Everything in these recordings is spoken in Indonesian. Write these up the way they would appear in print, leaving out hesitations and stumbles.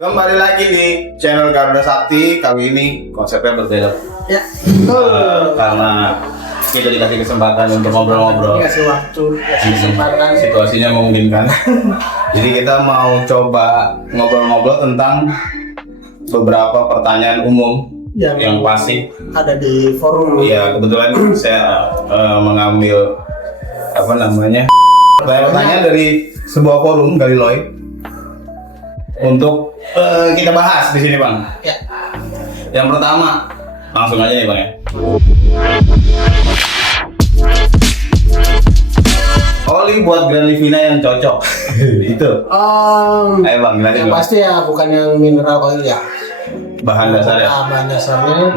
Kembali lagi di channel Garuda Sakti. Kali ini konsepnya berbeda. Ya, Karena kita dikasih kesempatan untuk ngobrol-ngobrol. Dikasih waktu, dikasih kesempatan. Situasinya memungkinkan. Jadi kita mau coba ngobrol-ngobrol tentang beberapa pertanyaan umum yang pasti ada di forum. Iya, kebetulan saya mengambil pertanyaan dari sebuah forum Galiloy untuk kita bahas di sini, Bang. Ya. Yang pertama, langsung aja nih, Bang ya. Oli buat Grand Livina yang cocok. Itu. Ayo, Bang, gimana, Yang Bang? pasti ya bukan yang mineral oil ya. Bahan dasar ya. Bahan dasarnya.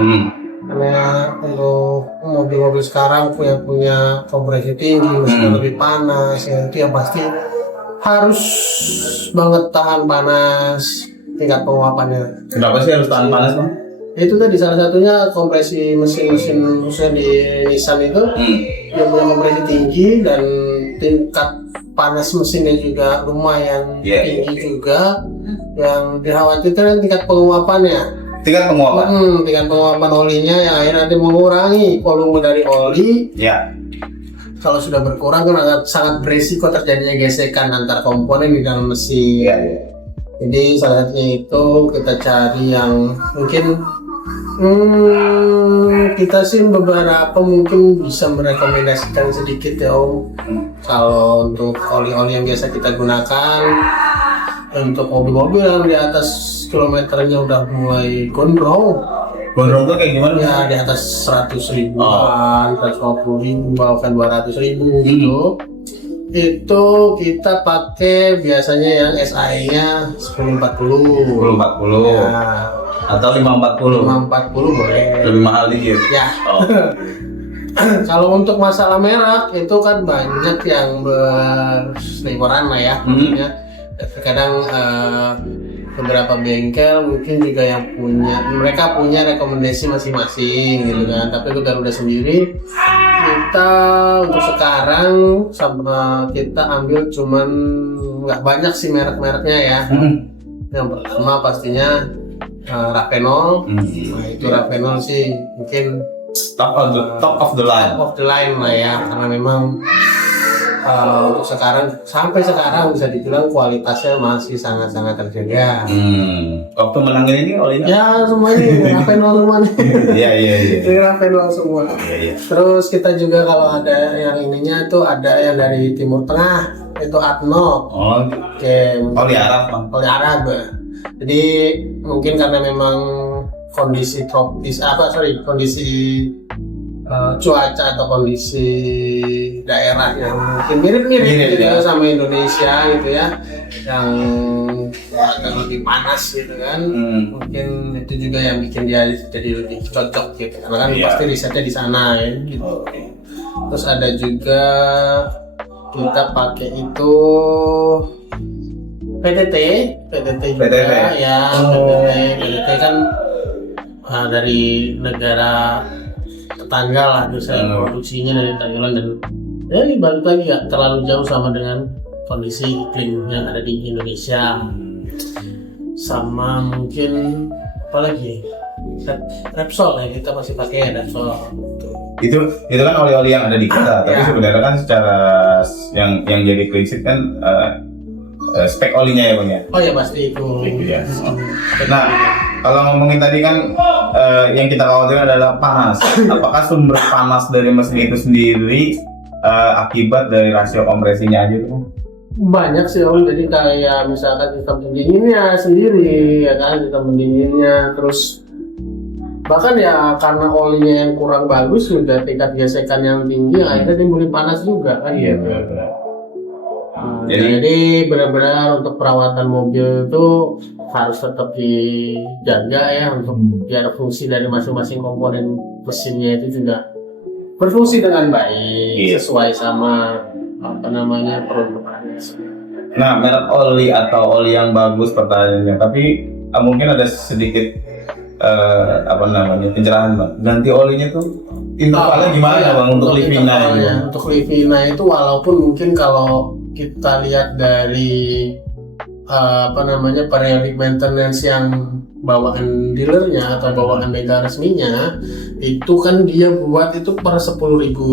Karena untuk mobil-mobil sekarang punya kompresi tinggi, mesin lebih panas, ya itu yang pasti harus banget tahan panas tingkat penguapannya. Kenapa sih harus tahan panas, Bang? Itu tadi salah satunya kompresi mesin-mesin khususnya di Nissan itu yang punya kompresi tinggi dan tingkat panas mesinnya juga lumayan tinggi juga. Yang dikhawatirkan tingkat penguapannya. Tingkat penguapan. Tingkat penguapan olinya yang akhirnya nanti mengurangi volume dari oli. Ya. Kalau sudah berkurang kan sangat berisiko terjadinya gesekan antar komponen di dalam mesin. Iya. Jadi salah satunya itu kita cari yang mungkin kita sih beberapa mungkin bisa merekomendasikan sedikit ya Om. Kalau untuk oli-oli yang biasa kita gunakan untuk mobil-mobil yang di atas kilometernya udah mulai gondrong. Gondrong tuh kayak gimana? Ya di atas 100 ribuan, 150 ribu, bahkan 200 ribu gitu. Itu kita pakai biasanya yang SAE-nya 1040. 1040. Ya. Atau 540. 540 boleh. Lebih mahal dikit. Ya. Oh. Kalau untuk masalah merek itu kan banyak yang berseliweran lah ya. Maksudnya kadang beberapa bengkel mungkin juga yang mereka punya rekomendasi masing-masing gitu kan. Tapi untuk Garuda sendiri kita untuk sekarang sama kita ambil cuman nggak banyak sih merek-mereknya ya. Yang pertama pastinya Ravenol. Nah itu Ravenol sih mungkin top of the line. Top of the line lah ya, karena memang untuk sekarang sampai sekarang bisa dibilang kualitasnya masih sangat-sangat terjaga. Waktu menangin ini olinya? Ya semuanya Ravenol semuanya. Iya. Ini Ravenol semua. Iya. Terus kita juga kalau ada yang ininya tuh ada yang dari Timur Tengah itu Adno. Oh. Oke. Oli Arab, Bang. Oli Arab. Jadi mungkin karena memang kondisi kondisi cuaca atau kondisi daerah yang mungkin mirip-mirip gitu ya sama Indonesia gitu ya, yang agak lebih panas gitu kan. Mungkin itu juga yang bikin dia jadi lebih cocok gitu karena kan pasti risetnya di sana ya gitu. Terus ada juga kita pakai itu PTT juga ya. PTT kan dari negara tetangga lah, misalnya produksinya dari Thailand dan ya balik lagi nggak terlalu jauh sama dengan kondisi iklim yang ada di Indonesia. Sama mungkin apalagi Repsol ya, kita masih pakai Repsol. Itu kan oli-oli yang ada di kita, tapi sebenarnya kan secara yang jadi prinsip kan spek olinya ya Bang ya. Oh ya pasti itu. Ya. Nah, kalau ngomongin tadi kan yang kita khawatirkan adalah panas. Apakah sumber panas dari mesin itu sendiri akibat dari rasio kompresinya aja tuh? Banyak sih Om, jadi kayak misalkan sistem pendinginnya sendiri ya kan, sistem pendinginnya, terus bahkan ya karena olinya yang kurang bagus sudah tingkat gesekan yang tinggi akhirnya timbulin panas juga kan. Iya gitu. benar. Jadi benar-benar untuk perawatan mobil itu harus tetap dijaga ya untuk biar fungsi dari masing-masing komponen mesinnya itu juga berfungsi dengan baik sesuai sama peruntukannya. Nah, merek oli atau oli yang bagus pertanyaannya, tapi mungkin ada sedikit pencerahan Bang. Ganti olinya tuh intervalnya gimana Bang untuk Livina itu? Untuk Livina itu walaupun mungkin kalau kita lihat dari periodic maintenance yang bawaan dealernya atau bawaan bengkel resminya itu kan dia buat itu per 10.000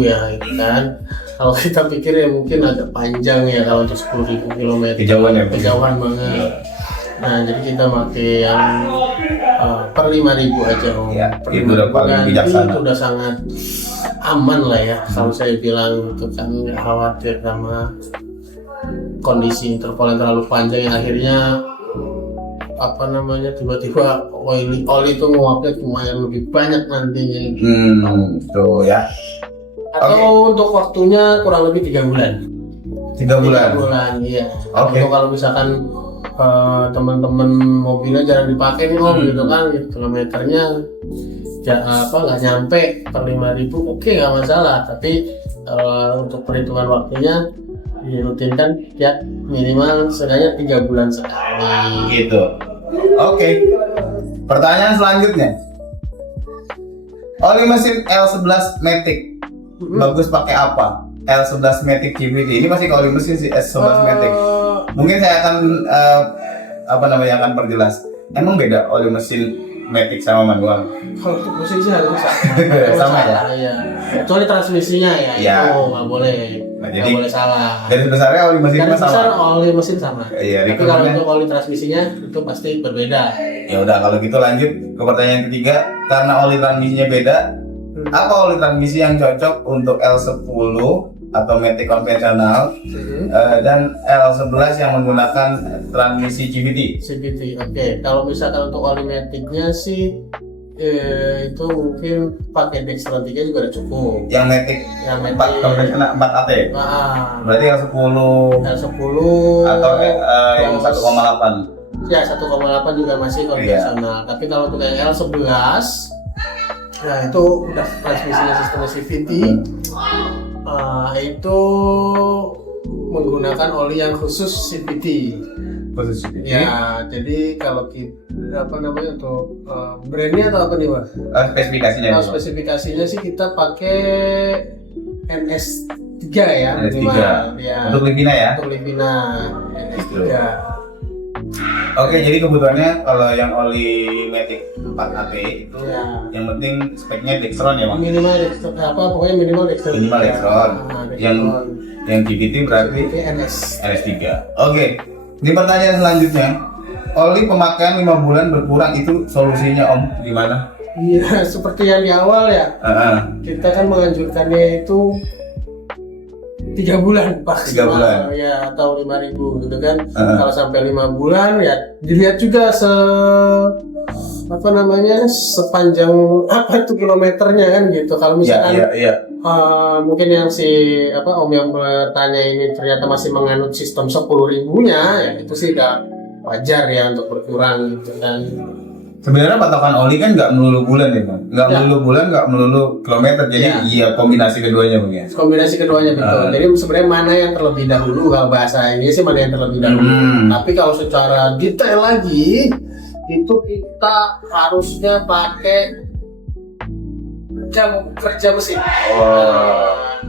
ya gitu kan. Kalau kita pikir ya mungkin agak panjang ya kalau untuk 10.000 kilometer, kejauhan banget. Nah jadi kita pakai yang per 5.000 aja Ya, itu udah paling bijaksana. Itu udah sangat aman lah ya. Kalau saya bilang itu kan nggak khawatir sama kondisi interval yang terlalu panjang yang akhirnya tiba-tiba oli itu nguapnya lumayan lebih banyak nantinya. Tuh ya. Atau untuk waktunya kurang lebih 3 bulan. 3 bulan. 3 bulan, iya. Oke. Kalau misalkan teman-teman mobilnya jarang dipakai nih om gitu kan, kilometernya nggak nyampe per 5.000, oke nggak masalah. Tapi untuk perhitungan waktunya dirutinkan ya minimal setidaknya 3 bulan sekali. Gitu. Oke. Pertanyaan selanjutnya. Oli mesin L11 Matic bagus pakai apa? L11 Matic CVT. Ini masih ke oli mesin sih, S11 Matic. Mungkin saya akan akan perjelas. Emang beda oli mesin Matic sama manual? Kalau untuk mesin sih harus sama ya? Iya. Kecuali transmisinya ya, itu nggak boleh. Nah, Nggak boleh salah. Dari besarnya oli mesin Dari sama. besar oli mesin sama. Iya, tapi kalau untuk oli transmisinya itu pasti berbeda. Ya udah kalau gitu lanjut ke pertanyaan ketiga. Karena oli transmisinya beda, apa oli transmisi yang cocok untuk L10 atau Matic konvensional dan L11 yang menggunakan transmisi CVT? CVT, oke. Kalau misalkan untuk oli Matic-nya sih itu mungkin pakai Dextron 3 juga udah cukup. Yang Matic 4 konvensional 4 AT. Berarti L10 atau yang 1,8. Ya 1,8 juga masih konvensional. Tapi kalau untuk yang L11 nah itu udah transmisinya sistem CVT. Itu menggunakan oli yang khusus CVT. Khusus CVT. Ya, jadi kalau kita untuk brandnya atau apa nih Mas? Spesifikasinya. Spesifikasinya sih kita pakai NS3 ya. NS3. Ya. Untuk Livina ya. Untuk Livina NS3. Oke, jadi kebutuhannya kalau yang oli Matic 4 AT itu yang penting speknya Dextron ya, Bang. Minimal Dextron, pokoknya minimal Dextron. Minimal Dextron. Yang CVT berarti NS3. Oke. Di pertanyaan selanjutnya, oli pemakaian 5 bulan berkurang itu solusinya Om gimana? Iya, seperti yang di awal ya. Kita kan menganjurkannya itu 3 bulan maksimal. 3 bulan ya, atau 5.000 gitu kan. Kalau sampai 5 bulan ya dilihat juga sepanjang apa itu kilometernya kan gitu. Kalau misalkan mungkin yang Om yang bertanya ini ternyata masih menganut sistem 10.000-nya ya itu sih udah wajar ya untuk berkurang gitu kan. Sebenarnya patokan oli kan nggak melulu bulan ya Bang? Nggak melulu bulan, nggak melulu kilometer. Jadi kombinasi keduanya Bang ya? Kombinasi keduanya betul. Jadi sebenarnya mana yang terlebih dahulu, kalau bahasa ini sih mana yang terlebih dahulu. Tapi kalau secara detail lagi itu kita harusnya pakai jam kerja mesin.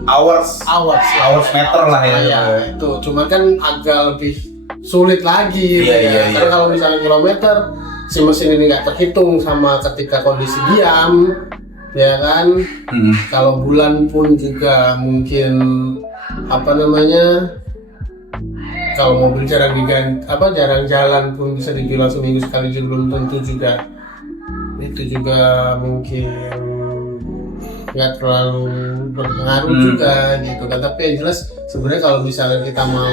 Hours meter lah ya. Iya, itu cuma kan agak lebih sulit lagi. Karena kalau misalnya kilometer si mesin ini nggak terhitung sama ketika kondisi diam, ya kan. Kalau bulan pun juga mungkin kalau mobil jarang jalan pun bisa dibilang seminggu sekali juga belum tentu juga. Itu juga mungkin nggak terlalu berpengaruh juga gitu kan. Tapi yang jelas sebenarnya kalau misalnya kita mau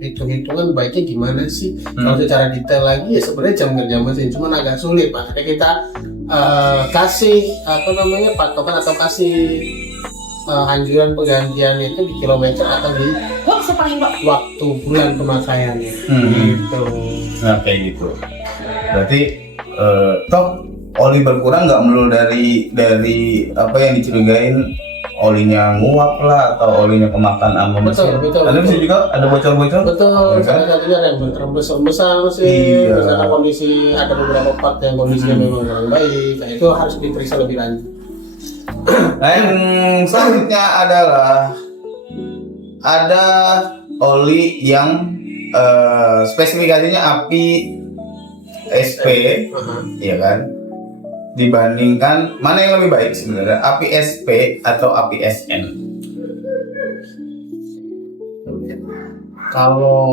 hitung-hitungan baiknya gimana sih? Kalau secara detail lagi ya sebenarnya jam kerja mesin, cuman agak sulit makanya kita kasih patokan atau kasih anjuran penggantian itu di kilometer atau di waktu bulan pemakaiannya. Gitu. Nah kayak gitu. Berarti oli berkurang nggak melulu dari apa yang dicurigain olinya nguap lah atau olinya kemakan sama mesin. Betul. Bisa juga ada bocor-bocor. Betul. Salah satunya ada yang berembes-embesan sih. Misalnya kondisi ada beberapa part yang kondisinya memang kurang baik, nah itu harus diperiksa lebih lanjut. Nah yang selanjutnya adalah ada oli yang spesifikasinya API SP, ya kan? Dibandingkan mana yang lebih baik sebenarnya, API SP atau API SN? Kalau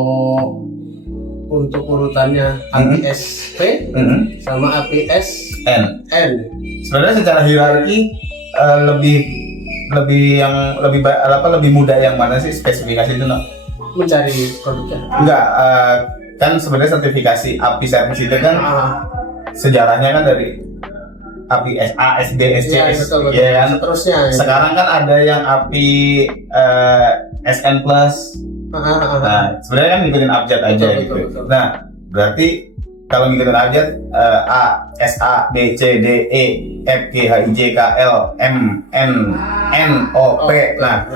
untuk urutannya API SP sama API SN. Sebenarnya secara hierarki lebih mudah yang mana sih spesifikasi itu, no? Mencari produknya. Enggak, kan sebenarnya sertifikasi API service itu kan sejarahnya kan dari API SA, SD, SC, ya kan. Seterusnya. Sekarang kan ada yang API SN plus. Nah, sebenarnya kan ngikutin abjad aja gitu. Betul. Nah, berarti kalau ngikutin abjad A, S, A, B, C, D, E, F, G, H, I, J, K, L, M, N, N, O, P. Nah,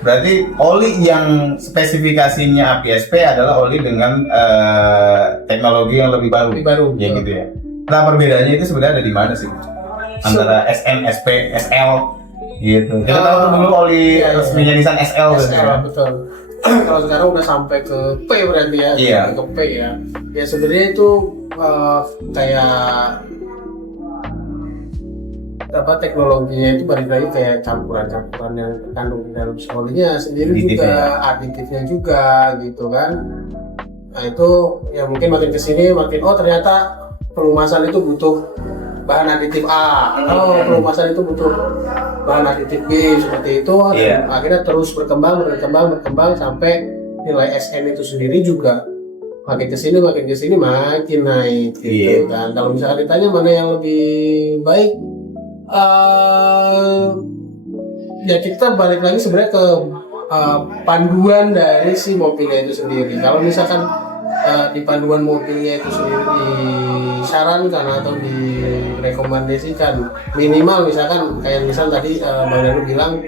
berarti oli yang spesifikasinya API SP adalah oli dengan teknologi yang lebih baru. Ya gitu ya. Nah, perbedaannya itu sebenarnya ada di mana sih? Antara SN, SP, SL gitu. Kita tahu tuh dulu oli resminya Nissan SL gitu ya. Betul. Kalau sekarang udah sampai ke P berarti ya. Iya. Ke P ya. Ya sebenarnya itu kayak teknologinya itu balik lagi kayak campuran-campuran yang terkandung di dalam solinya sendiri juga, aditifnya juga gitu kan. Nah itu ya mungkin makin kesini makin ternyata pelumasan itu butuh bahan aditif A, pelumasan itu butuh bahan aditif B seperti itu. Akhirnya terus berkembang sampai nilai SN itu sendiri juga makin kesini makin naik gitu kan. Kalau misalkan ditanya mana yang lebih baik, ya kita balik lagi sebenarnya ke panduan dari si mobilnya itu sendiri. Kalau misalkan di panduan mobilnya itu sendiri disarankan atau direkomendasikan minimal misalkan kayak misal tadi Bang Danu bilang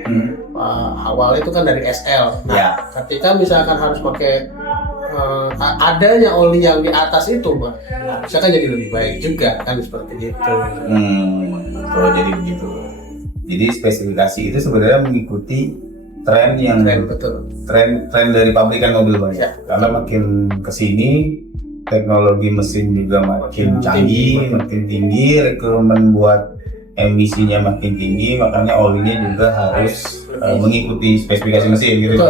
awal itu kan dari SL. Nah, ketika misalkan harus pakai adanya oli yang di atas itu, misalkan jadi lebih baik juga kan seperti itu. Jadi begitu. Jadi spesifikasi itu sebenarnya mengikuti tren dari pabrikan mobil banyak. Karena makin kesini teknologi mesin juga makin canggih, makin tinggi, requirement buat emisinya makin tinggi, makanya olinya juga harus mengikuti spesifikasi mesin gitu.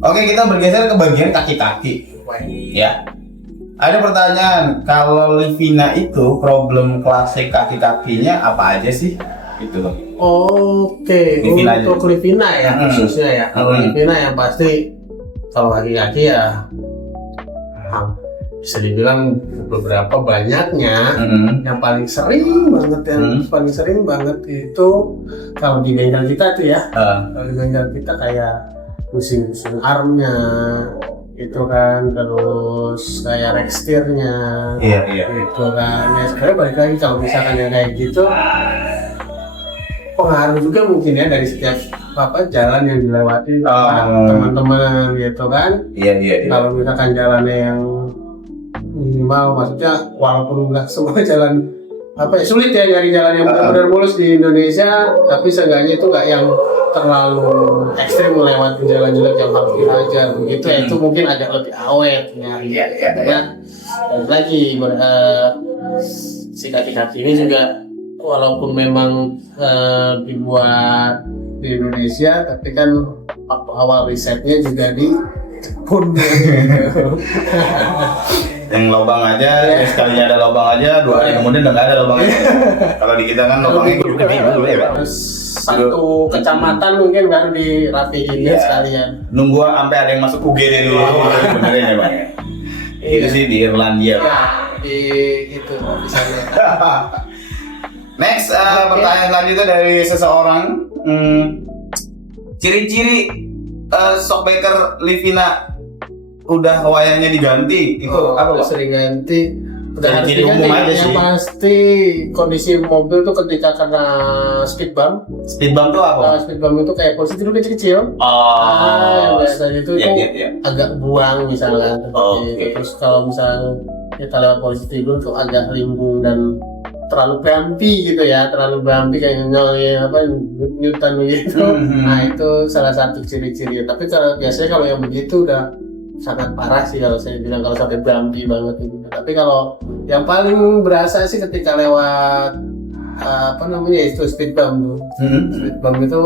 Oke, kita bergeser ke bagian kaki-kaki. Ya. Ada pertanyaan, kalau Livina itu problem klasik kaki-kakinya apa aja sih? Gitu loh. Oke, untuk Livina ya khususnya ya. Kalau Livina yang pasti kalau kaki-kaki ya bisa dibilang beberapa banyaknya. Yang paling sering banget itu kalau di bengkel kita tuh ya. Kalau di bengkel kita kayak pusing armnya itu kan, terus kayak rekstirnya itu kan. Ya sebenarnya balik lagi kalau misalkan yang kayak gitu pengaruh juga mungkin ya dari setiap jalan yang dilewati teman-teman gitu kan. Kalau misalkan jalannya yang minimal, maksudnya walaupun nggak semua jalan sulit ya nyari jalan yang benar-benar mulus di Indonesia, tapi seenggaknya itu nggak yang terlalu ekstrim melewati jalan jelek yang harus dihajar begitu ya, itu mungkin agak lebih awet nyari dan lagi si kaki-kaki ini juga walaupun memang dibuat di Indonesia, tapi kan waktu awal risetnya juga di Jepun gitu. Yang lubang aja, sekalinya ada lubang aja, 2 hari kemudian udah nggak ada lubangnya. Kalau di kita kan lubangnya terus satu kecamatan mungkin baru dirapihin sekalian. Nunggu sampai ada yang masuk UGD dulu, benerin ya Bang. Itu sih di Irlandia. Di itu di sana. Next, pertanyaan selanjutnya dari seseorang. Ciri-ciri shockbreaker Livina udah wayangnya diganti itu apa? Sering ganti. Udah Ciri-ciri umum aja sih. Yang pasti kondisi mobil tuh ketika kena speed bump. Speed bump tuh apa? Speed bump itu kayak posisi dulu kecil-kecil. Yang biasanya itu agak buang misalnya. Terus kalau misalnya kita lewat posisi tidur tuh agak limbung dan terlalu bumpy gitu ya, kayak Newton gitu. Nah itu salah satu ciri-ciri. Tapi biasanya kalau yang begitu udah sangat parah sih kalau saya bilang, kalau sampai bumpy banget gitu. Tapi kalau yang paling berasa sih ketika lewat itu speed bump tuh. Speed bump itu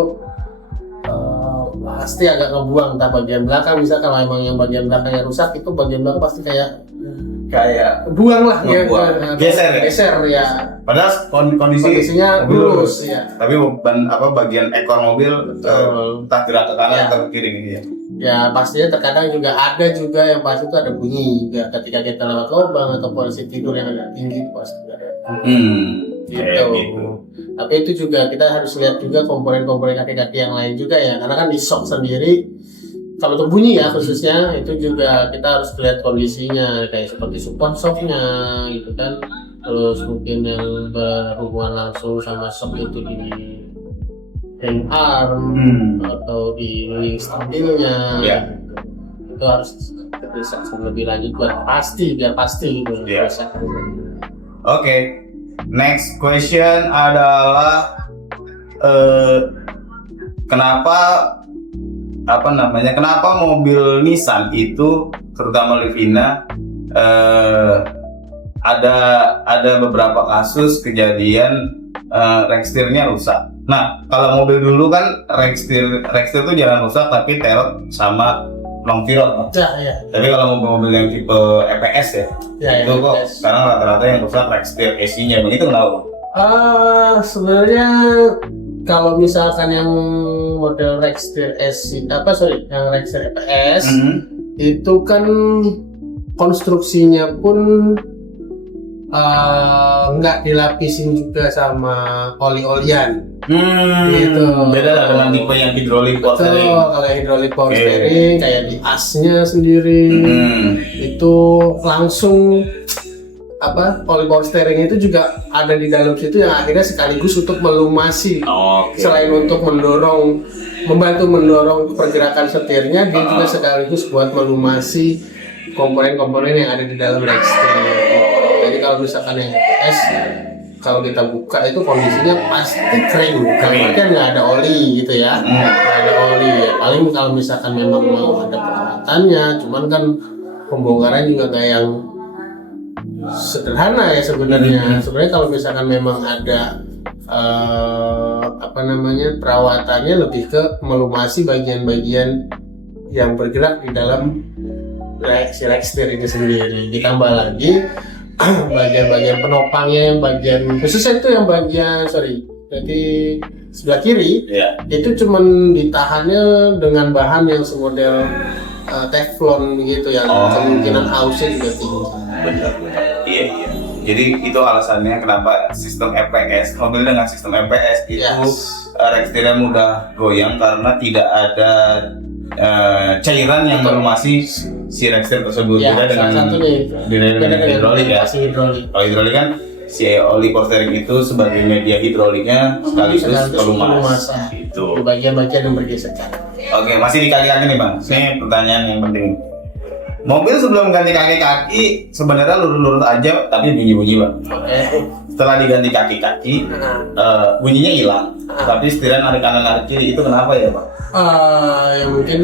pasti agak ngebuang entah bagian belakang, bisa kalau emang yang bagian belakangnya rusak itu bagian belakang pasti kayak buang lah ya, geser ya. Padahal kondisinya lurus ya. Tapi bagian ekor mobil entah gerak ke kanan atau ke kiri gitu ya. Ya pastinya terkadang juga ada yang pas itu ada bunyi juga ketika kita lewat lubang atau posisi tidur yang agak tinggi pasti ada. Gitu. Tapi itu juga kita harus lihat juga komponen-komponen kaki-kaki yang lain juga ya, karena kan di shock sendiri kalau untuk bunyi ya khususnya itu juga kita harus lihat kondisinya kayak seperti support shocknya gitu kan, terus mungkin yang berhubungan langsung sama shock itu di hang arm atau di wing stabilnya itu harus diperiksa lebih lanjut biar pasti gitu. Oke. Next question adalah kenapa mobil Nissan itu terutama Livina ada beberapa kasus kejadian rekstirnya rusak. Nah, kalau mobil dulu kan rekstir itu jarang rusak tapi terot sama long tirot. Ya. Tapi kalau mobil yang tipe EPS itu kok EPS. sekarang rata-rata yang rusak rekstir AC-nya. Begitu kenapa? Sebenarnya kalau misalkan yang model rekstir yang rekstir EPS itu kan konstruksinya pun nggak dilapisin juga sama oli-olian. Gitu. Beda lah dengan tipe yang hidrolik power steering. Kalau hidrolik power steering kayak di asnya sendiri itu langsung oli power steering itu juga ada di dalam situ yang akhirnya sekaligus untuk melumasi. Selain untuk membantu mendorong pergerakan setirnya, dia juga sekaligus buat melumasi komponen-komponen yang ada di dalam rekstir. Jadi kalau misalkan yang EPS kalau kita buka itu kondisinya pasti kering, karena kan nggak ada oli gitu ya, nggak ada oli ya. Paling kalau misalkan memang mau ada perawatannya, cuman kan pembongkaran juga nggak yang sederhana ya sebenarnya. Sebenarnya kalau misalkan memang ada perawatannya lebih ke melumasi bagian-bagian yang bergerak di dalam rekstir ini sendiri. Ditambah lagi bagian-bagian penopangnya yang bagian khususnya itu yang jadi sebelah kiri itu cuman ditahannya dengan bahan yang semodel teflon gitu yang kemungkinan ausnya juga tinggi. Benar. Iya. Jadi itu alasannya kenapa sistem EPS mobil dengan sistem EPS itu rekstirnya mudah goyang karena tidak ada cairan yang melumasi si rekstir tersebut. Beda dengan hidrolik ya. Kalau hidrolik kan si oli power steering itu sebagai media hidroliknya sekaligus pelumas. Itu bagian-bagian yang bergeser. Oke, masih di kaki-kaki nih Bang. Ini pertanyaan yang penting. Mobil sebelum ganti kaki-kaki sebenarnya lurus-lurus aja tapi bunyi-bunyi Bang. Setelah diganti kaki-kaki bunyinya hilang. Tapi setiran narik kanan narik kiri itu kenapa ya Bang? Ya mungkin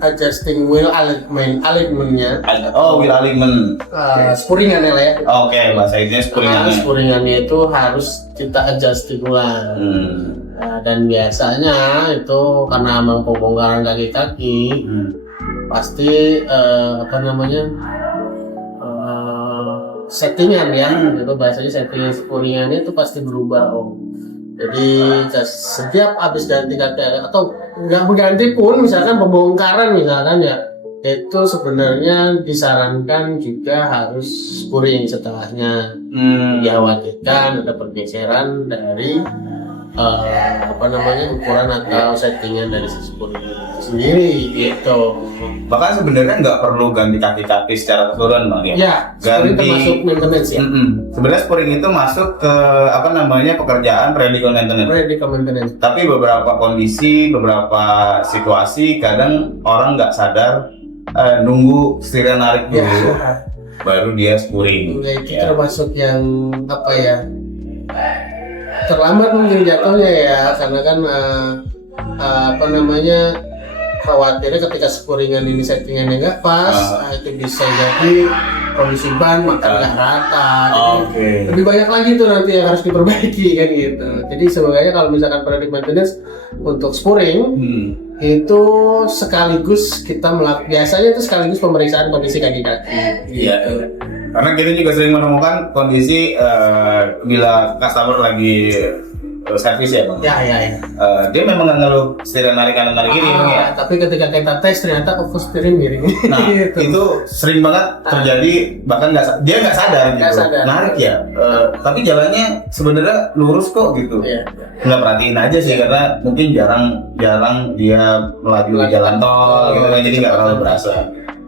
adjusting wheel alignment-nya. Wheel alignment. Spuringannya lah ya. Oke, bahasa intinya spuringannya. Spuringannya itu harus kita adjusting ulang. Dan biasanya itu karena memang pembongkaran kaki-kaki pasti settingan ya, itu bahasanya settingan spuringannya itu pasti berubah Jadi setiap habis ganti kaki atau nggak berganti pun, misalkan pembongkaran misalkan ya, itu sebenarnya disarankan juga harus spuring setelahnya. Dikhawatirkan ada pergeseran dari ukuran atau settingan dari si spuring itu sendiri gitu. Bahkan sebenarnya nggak perlu ganti kaki-kaki secara keseluruhan Bang ya. Ganti termasuk maintenance ya. Sebenarnya spuring itu masuk ke pekerjaan predicate maintenance. Tapi beberapa kondisi, beberapa situasi kadang orang nggak sadar nunggu setirnya narik dulu baru dia spuring. Itu termasuk yang terlambat mungkin jatuhnya ya, karena kan khawatirnya ketika spuringan ini settingannya nggak pas, nah itu bisa jadi kondisi ban makan nggak rata. Jadi lebih banyak lagi tuh nanti yang harus diperbaiki kan gitu. Jadi sebenarnya kalau misalkan predictive maintenance untuk spuring itu sekaligus kita biasanya itu sekaligus pemeriksaan kondisi kaki-kaki. Iya. Gitu. Karena kita juga sering menemukan kondisi bila customer lagi servis ya bang. Ya. Dia memang nggak ngeluh setir narik kanan narik kiri ya. Tapi ketika kita tes ternyata setirnya miring. Nah gitu. itu sering banget terjadi, bahkan dia nggak sadar gitu. Narik ya. Tapi jalannya sebenarnya lurus kok gitu. Iya. Nggak perhatiin aja sih karena mungkin jarang dia melaju di jalan tol gitu kan, jadi nggak terlalu berasa.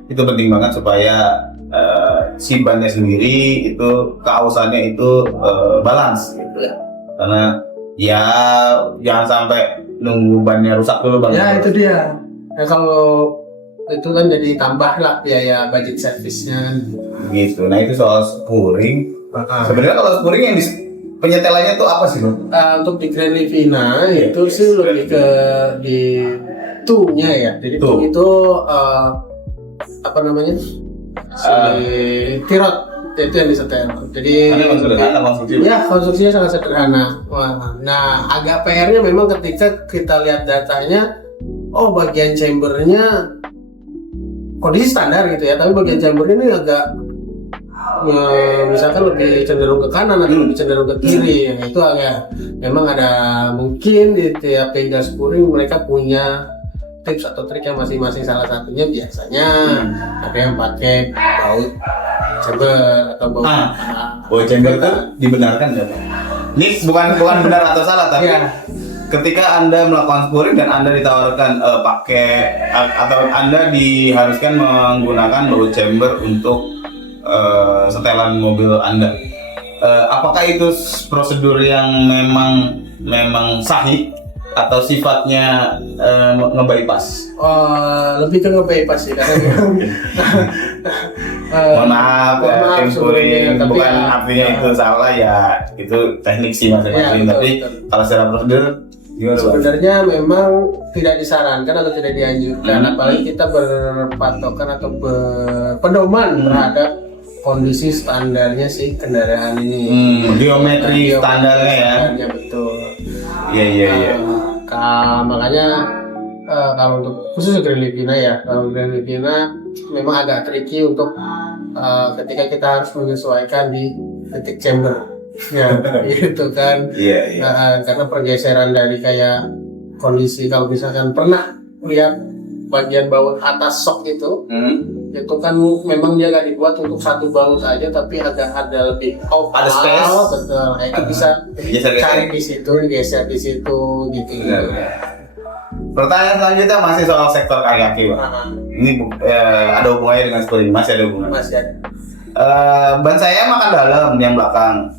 Itu penting banget supaya si bannya sendiri itu keausannya itu balance gitu ya. Karena ya jangan sampai nunggu bannya rusak dulu bang. Ya itu dia. Ya kalau itu kan jadi tambah lah biaya budget servisnya. Gitu. Nah itu soal spuring. Sebenarnya kalau spuring yang penyetelannya tuh apa sih bang? Untuk di Grand Livina itu sih lebih ke di two-nya ya. Jadi two itu apa namanya? Si tirot itu yang disetel. Jadi konstruksinya sangat sederhana. Nah, agak PR-nya memang ketika kita lihat datanya, bagian chambernya kondisi standar gitu ya, tapi bagian chambernya ini agak misalkan lebih cenderung ke kanan atau lebih cenderung ke kiri. Itu agak memang ada mungkin di tiap bengkel spuring mereka punya tips atau trik yang masing-masing. Salah satunya biasanya ada yang pakai baut chamber atau baut chamber itu dibenarkan ya Pak? Ini bukan benar atau salah, tapi ketika Anda melakukan spuring dan Anda ditawarkan pakai atau Anda diharuskan menggunakan baut chamber untuk setelan mobil Anda, apakah itu prosedur yang memang sahih atau sifatnya nge-bypass? Lebih ke nge-bypass sih karena mohon maaf ya, tim spuring bukan artinya itu salah ya, itu teknik sih masing-masing. Tapi kalau secara prosedur sebenarnya memang tidak disarankan atau tidak dianjurkan, apalagi kita berpatokan atau berpedoman terhadap kondisi standarnya si kendaraan ini. Geometri standarnya ya. Betul. Iya. Makanya kalau untuk khusus Grand Livina ya, kalau Grand Livina memang agak tricky untuk ketika kita harus menyesuaikan di titik chamber. Ya, gitu kan. Iya. Karena pergeseran dari kayak kondisi kalau misalkan pernah lihat bagian baut atas sok itu kan memang dia nggak dibuat untuk satu baut aja, tapi agak ada lebih ada space. Betul. Itu bisa cari di situ, digeser di situ gitu. Pertanyaan selanjutnya masih soal sektor kaki, Pak. Ini ada hubungannya dengan spuring, masih ada hubungan. Masih ada. Ban saya makan dalam yang belakang.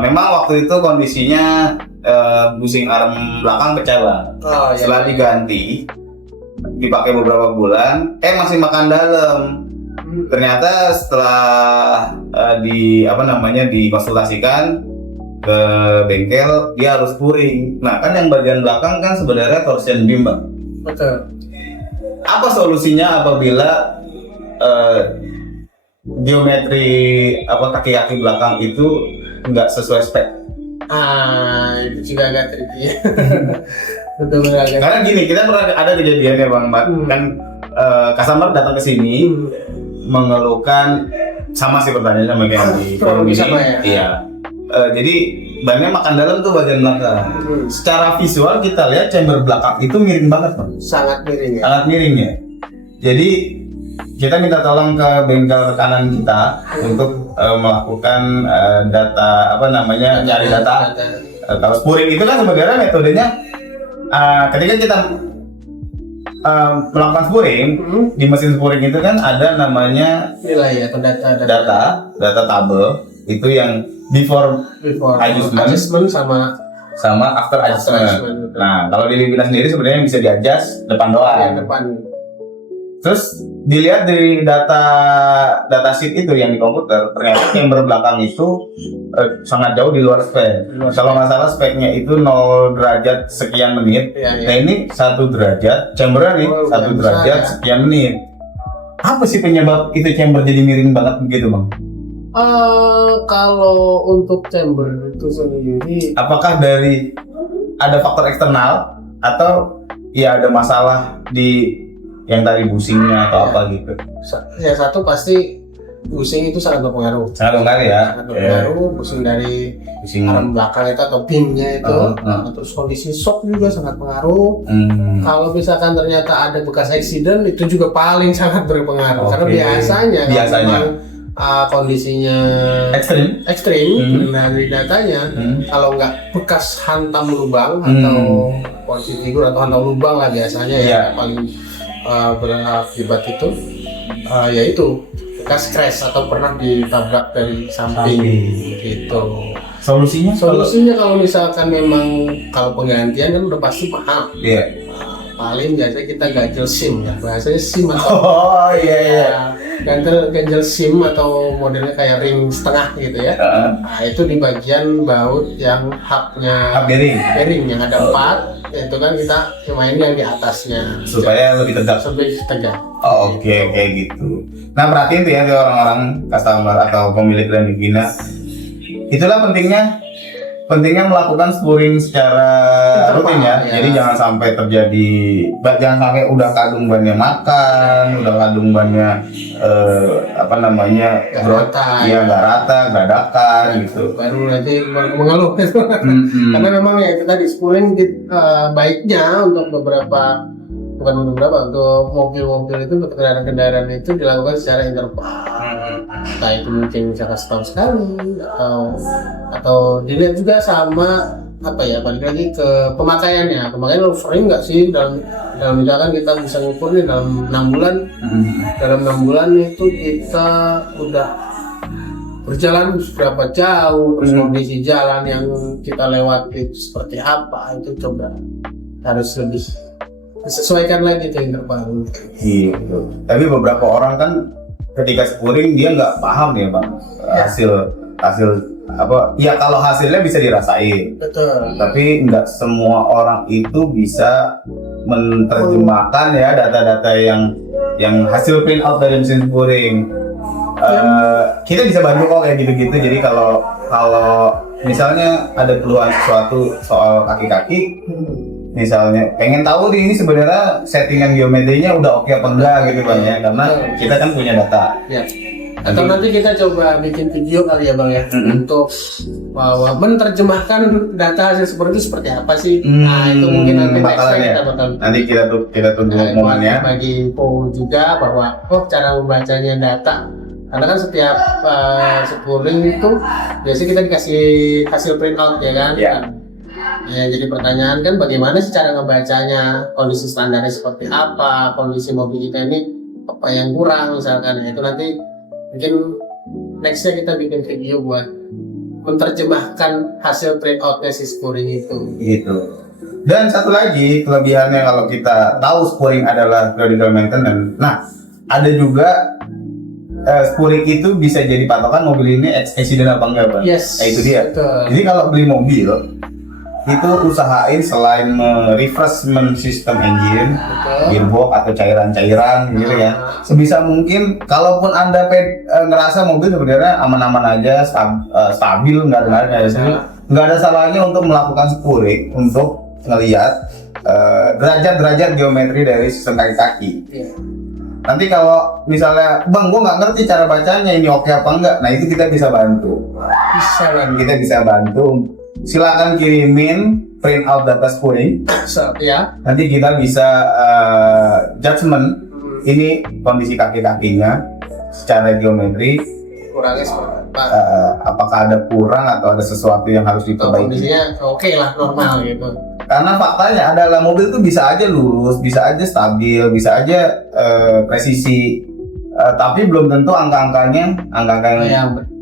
Memang waktu itu kondisinya busing arm belakang pecah bang. Setelah diganti, dipakai beberapa bulan, masih makan dalam. Ternyata setelah dikonsultasikan ke bengkel, dia harus spuring. Nah kan yang bagian belakang kan sebenarnya torsion beam bang. Betul. Apa solusinya apabila geometri kaki-kaki belakang itu nggak sesuai spek? Itu juga agak tricky. Betul-betul agak. Karena gini, kita pernah ada kejadiannya bang, kan customer datang ke sini mengeluhkan sama sih pertanyaannya sama kayak di forum ini. Iya. Jadi bannya makan dalam tuh bagian belakang. Secara visual kita lihat chamber belakang itu miring banget bang. Sangat miring ya. Jadi kita minta tolong ke bengkel kanan kita untuk melakukan nyari data. Kalau spuring itu kan sebenarnya metodenya ketika kita melakukan spuring di mesin spuring itu kan ada namanya nilai atau data tabel itu yang before adjustment sama after adjustment. Nah kalau di Livina sendiri sebenarnya bisa di-adjust depan doang. Depan. Terus dilihat dari data sheet itu yang di komputer, ternyata chamber belakang itu sangat jauh di luar spek. Kalau nggak salah speknya itu 0 derajat sekian menit. Iya. Nah ini 1 derajat, chambernya nih 1 derajat sekian menit. Apa sih penyebab itu chamber jadi miring banget begitu, Bang? Kalau untuk chamber itu sendiri, Apakah dari ada faktor eksternal atau ya ada masalah di yang tadi busingnya atau apa gitu? ya satu pasti busing itu sangat berpengaruh. Sangat longgar ya. Sangat berpengaruh, busing dari Busing. arm belakang itu atau pinnya itu, terus kondisi shock juga sangat pengaruh. Kalau misalkan ternyata ada bekas accident itu juga paling sangat berpengaruh. Karena biasanya kalau kondisinya ekstrim dari datanya, kalau nggak bekas hantam lubang atau posisi figur atau hantam lubang lah biasanya ya paling berakibat itu yaitu bekas crash atau pernah ditabrak dari samping gitu. Solusinya Kalau misalkan memang kalau penggantian kan udah pasti mahal. Iya. Paling biasanya kita ganjel SIM ya, bahasanya SIM atau ganjel SIM atau modelnya kayak ring setengah gitu ya. Nah itu di bagian baut yang hub bearing yang ada 4, itu kan kita main yang di atasnya supaya lebih tegak. Oke, kayak gitu. Nah perhatiin tuh ya orang-orang customer atau pemilik Landivina, itulah pentingnya melakukan spuring secara rutin ya. Jadi jangan sampai udah kadung bannya makan, udah kadung bannya nggak rata, gradakan gitu. Baru nanti mengeluh. Karena memang ya itu tadi spuring baiknya untuk untuk mobil-mobil itu, untuk kendaraan-kendaraan itu dilakukan secara interval. Entah itu mungkin misalkan setahun sekali atau dilihat juga sama balik lagi ke pemakaiannya lu sering nggak sih dalam misalkan kita bisa ngukur nih dalam 6 bulan. Dalam 6 bulan itu kita udah berjalan berapa jauh, terus kondisi jalan yang kita lewati seperti apa, itu coba harus lebih disesuaikan lagi tuh interval. Gitu. Tapi beberapa orang kan ketika spuring dia nggak paham ya Bang, hasil apa ya, kalau hasilnya bisa dirasain. Betul. Tapi nggak semua orang itu bisa menerjemahkan ya data-data yang hasil print out dari mesin spuring. Kita bisa bantu kok kayak gitu-gitu. Jadi kalau misalnya ada keluhan sesuatu soal kaki-kaki, misalnya pengen tahu nih ini sebenarnya settingan geometrinya udah oke apa enggak gitu Bang ya, karena kita kan punya data. Ya. Atau nanti kita coba bikin video kali ya Bang ya, untuk bahwa menerjemahkan data hasil seperti itu seperti apa sih. Nah itu mungkin nanti nanti kita tunggu momennya. Bagi info juga bahwa cara membacanya data, karena kan setiap spuring itu biasanya kita dikasih hasil print out ya kan. Ya, jadi pertanyaan kan bagaimana sih cara ngebacanya, kondisi standarnya seperti apa, kondisi mobil kita ini apa yang kurang misalkan. Itu nanti mungkin nextnya kita bikin video buat menerjemahkan hasil print outnya si spuring itu. Gitu. Dan satu lagi kelebihannya kalau kita tahu spuring adalah periodical maintenance. Nah, ada juga spuring itu bisa jadi patokan mobil ini accident apa enggak Bang? Yes. Nah, itu dia. Betul. Jadi kalau beli mobil itu usahain selain refreshment sistem engine, gearbox atau cairan-cairan gitu ya. Sebisa mungkin kalaupun Anda ngerasa mobil sebenarnya aman-aman aja, stabil, nggak ada salahnya untuk melakukan spuring untuk ngelihat derajat-derajat geometri dari sistem kaki-kaki. Nanti kalau misalnya, Bang, gua nggak ngerti cara bacanya ini oke apa enggak, nah itu kita bisa bantu. Kita bisa bantu. Silakan kirimin print out data spuring. Nanti kita bisa judgement ini kondisi kaki-kakinya secara geometri. Kurangnya seperti apa? Apakah ada kurang atau ada sesuatu yang harus diperbaiki? Kondisinya oke lah, normal gitu. Karena faktanya adalah mobil itu bisa aja lurus, bisa aja stabil, bisa aja presisi, tapi belum tentu angka-angkanya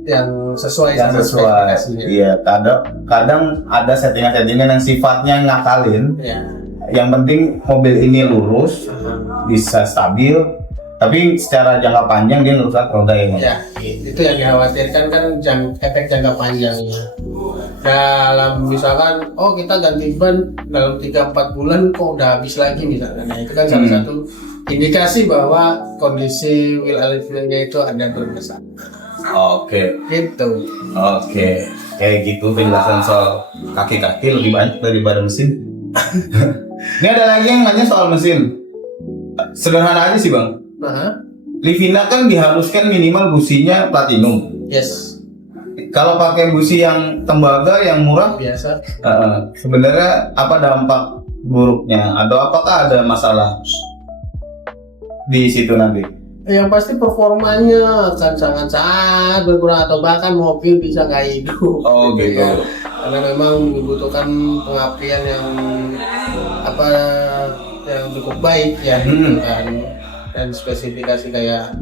yang sesuai. Iya, kadang ada settingan-settingan yang sifatnya ngakalin. Yang penting mobil ini lurus, bisa stabil, Tapi secara jangka panjang dia merusak roda ya. Bang? Ya, itu yang dikhawatirkan kan efek jangka panjangnya. Dalam misalkan, kita ganti ban dalam 3-4 bulan kok udah habis lagi misalkan. Nah itu kan salah satu indikasi bahwa kondisi wheel alignment-nya itu ada bermasalah. Oke. Gitu. Oke. Kayak gitu penjelasan soal kaki-kaki lebih banyak daripada mesin. Ini ada lagi yang nanya soal mesin. Sederhana aja sih bang. Livina kan diharuskan minimal businya platinum. Yes. Kalau pakai busi yang tembaga yang murah, Biasa. sebenarnya apa dampak buruknya atau apakah ada masalah di situ nanti? Yang pasti performanya akan sangat berkurang atau bahkan mobil bisa nggak hidup. Oh gitu. Ya. Karena memang dibutuhkan pengabdian yang cukup baik ya, kan. Dan spesifikasi kayak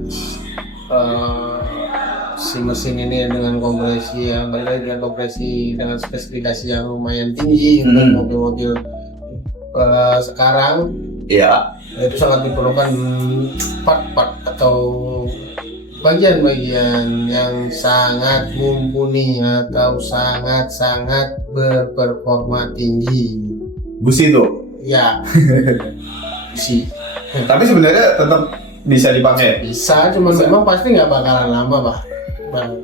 si mesin ini dengan kompresi yang berbeda dengan kompresi dengan spesifikasi yang lumayan tinggi untuk mobil-mobil sekarang. Iya. Itu sangat diperlukan part-part atau bagian-bagian yang sangat mumpuni atau sangat berperforma tinggi. Busi tuh. Ya. Busi. Tapi sebenarnya tetap bisa dipakai. Bisa, cuma memang pasti nggak bakalan lama, Pak.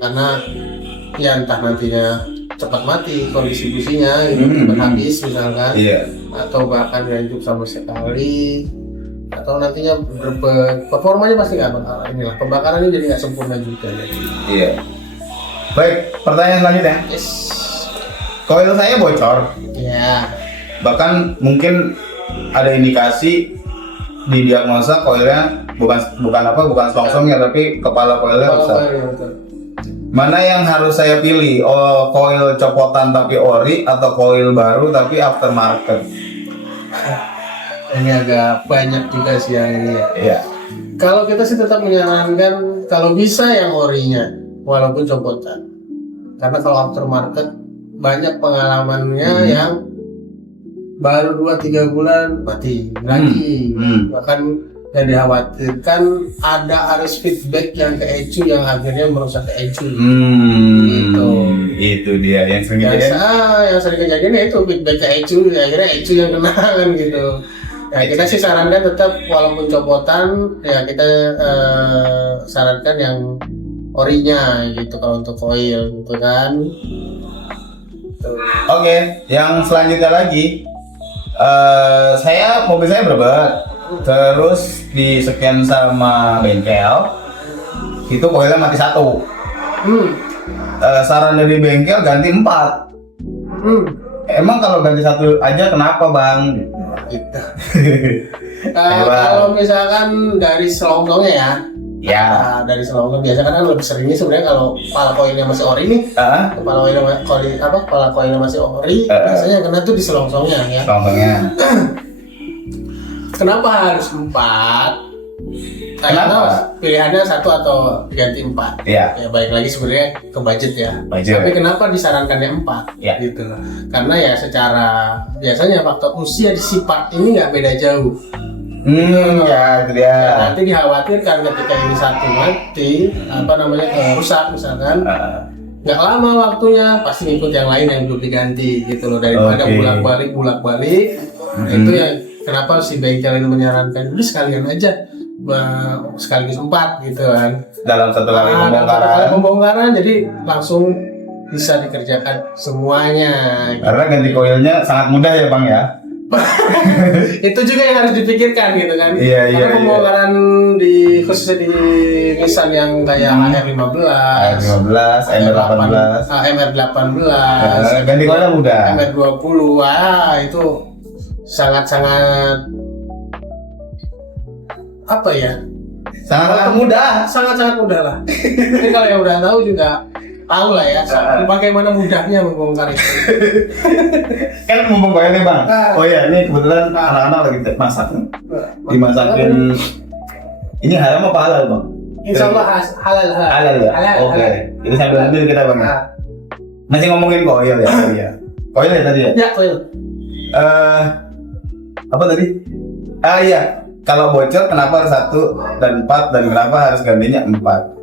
Karena ya entah nantinya cepat mati kondisi businya, cepat habis misalkan, atau bahkan nggak hidup sama sekali, atau nantinya performanya pasti nggak bakalan. Inilah pembakarannya jadi nggak sempurna juga. Iya. Baik, pertanyaan selanjutnya. Yes. Koil saya bocor. Ya. Bahkan mungkin ada indikasi di diagnosa koilnya bukan selongsongnya tapi kepala koilnya rusak. Mana yang harus saya pilih? Koil copotan tapi ori atau koil baru tapi aftermarket? Ini agak banyak juga sih yang ini ya. Iya. Kalau kita sih tetap menyarankan kalau bisa yang orinya walaupun copotan. Karena kalau aftermarket banyak pengalamannya yang baru 2-3 bulan mati lagi. Bahkan yang dikhawatirkan ada arus feedback yang ke ECU yang akhirnya merusak ke ECU. Gitu. Itu dia yang sering Yang sering kejadian ya itu feedback ke ECU, akhirnya ECU yang kena kan gitu. Ya kita sih sarankan tetap walaupun copotan ya kita sarankan yang orinya gitu kalau untuk koil gitu kan. Oke, yang selanjutnya lagi mobil saya berobat, terus disekian sama bengkel, itu koilnya mati 1. Saran dari bengkel ganti 4. Emang kalau ganti 1 aja kenapa bang? Gitu. Kalau misalkan dari selongsongnya ya, dari selongsong biasa kan lebih seringnya sebenarnya kalau kepala koilnya masih ori nih, kepala koilnya masih ori, biasanya kena tuh di selongsongnya ya. Selongsongnya. Kenapa harus 4? Kenapa? Pilihannya 1 atau ganti 4. Iya. Ya baik lagi sebenarnya ke budget ya. Budget. Tapi kenapa disarankannya 4? Ya. Gitu. Karena ya secara biasanya faktor usia di si part ini nggak beda jauh. Ya itu dia. Ya, nanti dikhawatirkan ketika ini satu mati, rusak misalkan, nggak lama waktunya pasti ngikut yang lain yang belum diganti gitu loh, daripada bolak-balik. Itu yang kenapa si bengkel ini menyarankan udah sekalian aja sekaligus 4 gitu kan. Dalam satu kali pembongkaran jadi langsung bisa dikerjakan semuanya. Karena ganti koilnya sangat mudah ya bang ya. Itu juga yang harus dipikirkan gitu kan. Karena pembongkaran khususnya di Nissan yang kayak HR15, MR18, ganti koilnya mudah. MR20, itu sangat-sangat apa ya? Sangat mudah. Sangat-sangat mudah lah. Jadi kalau yang udah tahu juga tahu lah ya, bagaimana mudahnya membongkar itu. Kan mumpung koilnya bang. Oh iya, ini kebetulan anak-anak lagi masak. Dimasakin. Ini haram apa halal bang? Insya Allah halal ya. Oke. Itu sambil ambil kita bang. Masih ngomongin koil ya. Koil ya tadi ya. Ya koil. Apa tadi? Iya. kalau bocor kenapa harus 1 dan 4 dan kenapa harus gantinya 4?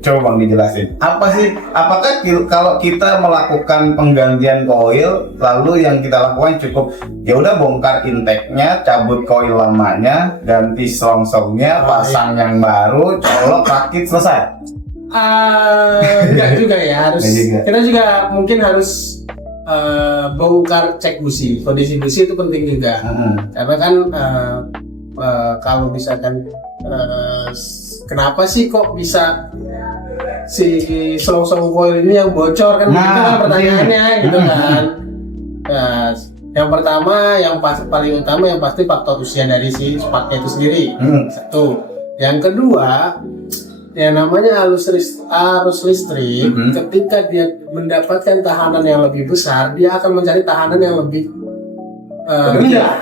Coba Bang dijelasin. Apa sih? Apakah kalau kita melakukan penggantian koil, lalu yang kita lakukan cukup ya udah bongkar intake-nya, cabut koil lamanya, ganti selongsongnya, pasang yang baru, colok, rakit, selesai? Enggak juga ya, harus kita juga mungkin harus bongkar cek busi, kondisi busi itu penting juga. Karena kan kalau misalkan kenapa sih kok bisa si selongsong koil ini yang bocor kan, itu kan pertanyaannya gitu kan. Nah, yang pertama, paling utama yang pasti faktor usia dari si spatnya itu sendiri. Satu. Yang kedua, yang namanya arus listrik, ketika dia mendapatkan tahanan yang lebih besar, dia akan mencari tahanan yang lebih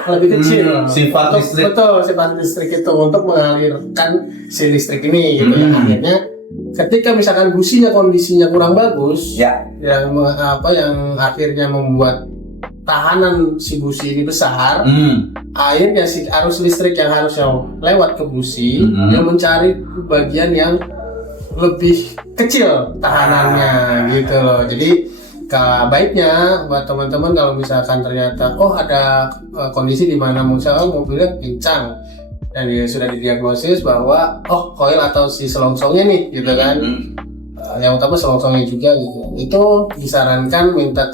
lebih kecil. Sifat listrik. Betul, sifat listrik itu untuk mengalirkan si listrik ini gitu ya. Akhirnya ketika misalkan businya kondisinya kurang bagus, yang akhirnya membuat tahanan si busi ini besar, akhirnya si arus listrik yang harusnya lewat ke busi, dia mencari bagian yang lebih kecil tahanannya gitu loh. Jadi baiknya buat teman-teman kalau misalkan ternyata ada kondisi di mana misalkan mobilnya pincang dan sudah didiagnosis bahwa koil atau si selongsongnya nih gitu kan, yang utama selongsongnya juga gitu, itu disarankan minta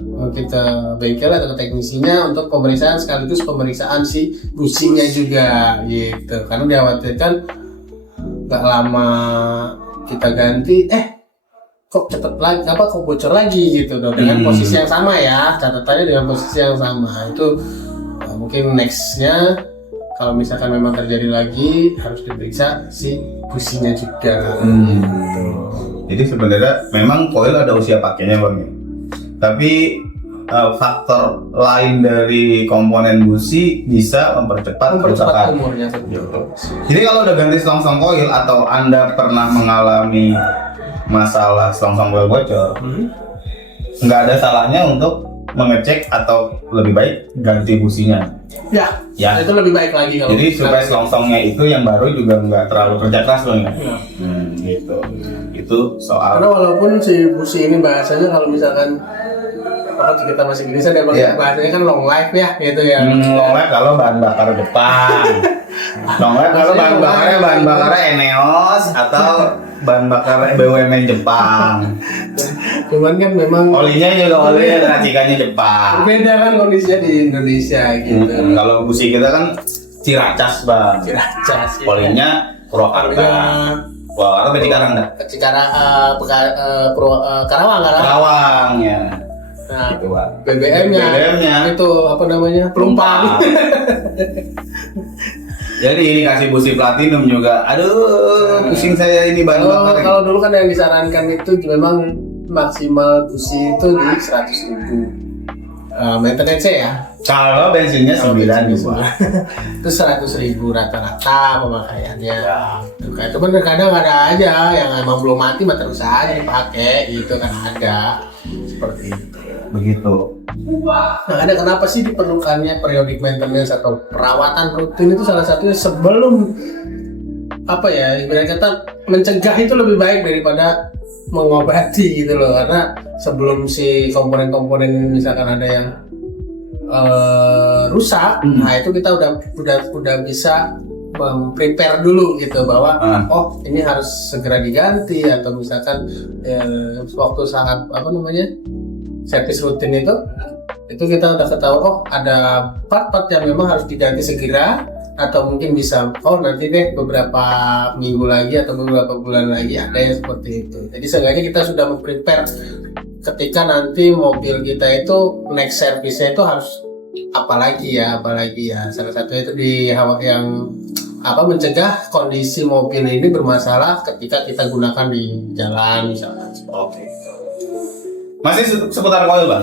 mungkin ke bengkel atau ke teknisinya untuk pemeriksaan sekaligus pemeriksaan si businya juga gitu, karena dikhawatirkan nggak lama kita ganti kok cepet lagi kok bocor lagi gitu dong, dengan posisi yang sama ya, catatannya dengan posisi yang sama itu. Mungkin nextnya kalau misalkan memang terjadi lagi harus diperiksa si businya juga. Jadi sebenarnya memang koil ada usia pakainya Bang, tapi faktor lain dari komponen busi bisa mempercepat kerusakan umurnya. Jadi kalau udah ganti selongsong koil atau Anda pernah mengalami masalah selongsong koil bocor, nggak ada salahnya untuk mengecek atau lebih baik ganti businya. Ya, itu lebih baik lagi kalau. Jadi supaya selongsongnya itu yang baru juga nggak terlalu kerja keras loh ya. Gitu. Itu soal. Karena walaupun si busi ini bahasanya kalau misalkan kita masih Indonesia dan bahasanya kan long life ya gitu ya. Long life kalau bahan bakar Jepang. Long life kalau bahan bakarnya Eneos atau bahan bakar BUMN Jepang. Cuman kan memang olinya juga racikannya Jepang. Beda kan kondisinya di Indonesia gitu. Kalau busi kita kan Ciracas Bang. Ciracas. Olinya Purwakarta. Purwakarta berarti Cikarang enggak? Karawang ya. Nah, gitu, BBM-nya itu apa namanya? Pelumpang. Jadi ini kasih busi platinum juga. Aduh, pusing saya ini bahan bakar. Kalau dulu kan yang disarankan itu memang maksimal busi itu di 100.000 maintenance ya. Kalau bensinnya 9 juga. Itu 100.000 rata-rata pemakaiannya. Itu kan kadang ada aja yang emang belum mati terus aja dipakai, itu kan ada seperti itu. Begitu. Nah, ada kenapa sih diperlukannya periodic maintenance atau perawatan rutin itu salah satunya sebelum ibarat kata mencegah itu lebih baik daripada mengobati gitu loh, karena sebelum si komponen-komponen misalkan ada yang rusak, nah itu kita udah bisa prepare dulu gitu bahwa ini harus segera diganti, atau misalkan waktu saat servis rutin itu kita udah ketahui ada part-part yang memang harus diganti segera, atau mungkin bisa nanti deh beberapa minggu lagi atau beberapa bulan lagi ada yang seperti itu. Jadi seenggaknya kita sudah prepare ketika nanti mobil kita itu next service-nya itu harus apalagi ya salah satunya itu yang mencegah kondisi mobil ini bermasalah ketika kita gunakan di jalan misalkan. Masih seputar koil Bang.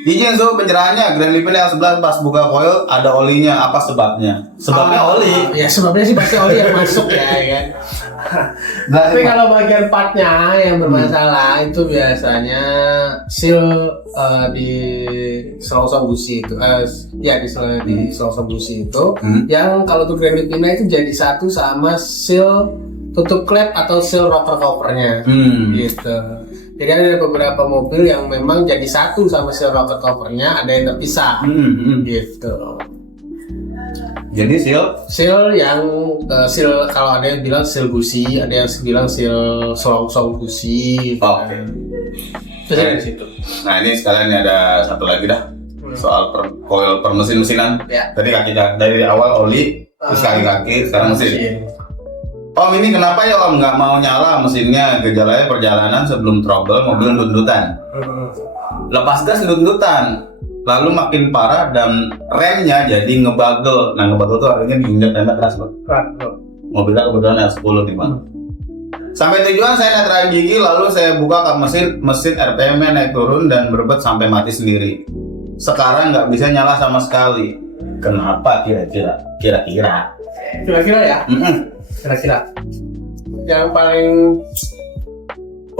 Izin pencerahannya, Grand Lipen yang sebelah pas buka koil ada olinya, apa sebabnya? Sebabnya oli. Ya sebabnya sih pasti oli yang masuk ya kan. Tapi kalau bagian partnya yang bermasalah itu biasanya seal di selongsong busi itu, di selongsong busi itu, yang kalau untuk Grand Livina itu jadi satu sama seal tutup klep atau seal rocker covernya, gitu. Jadi ada beberapa mobil yang memang jadi satu sama seal rocker covernya, ada yang terpisah, gitu. Jadi Seal yang seal, kalau ada yang bilang seal busi, ada yang bilang seal selongsong busi. Oke. Terus dari situ. Nah ini sekalian ada satu lagi dah soal coil per mesin-mesinan. Ya. Tadi dari awal oli, terus kaki-kaki, sekarang mesin. Om ini kenapa ya Om nggak mau nyala mesinnya? Gejalanya perjalanan sebelum trouble mobil ndut-ndutan. Lepas gas ndut-ndutan. Lalu makin parah dan remnya jadi ngebagel. Nah ngebagel tuh artinya diinjak tembak keras Bang. Mobilnya kebetulan R10 nih Bang. Sampai tujuan saya netralin gigi, lalu saya buka kap mesin RPM-nya naik turun dan berebut sampai mati sendiri. Sekarang nggak bisa nyala sama sekali. Kenapa kira-kira? Kira-kira ya? Kira-kira. Yang paling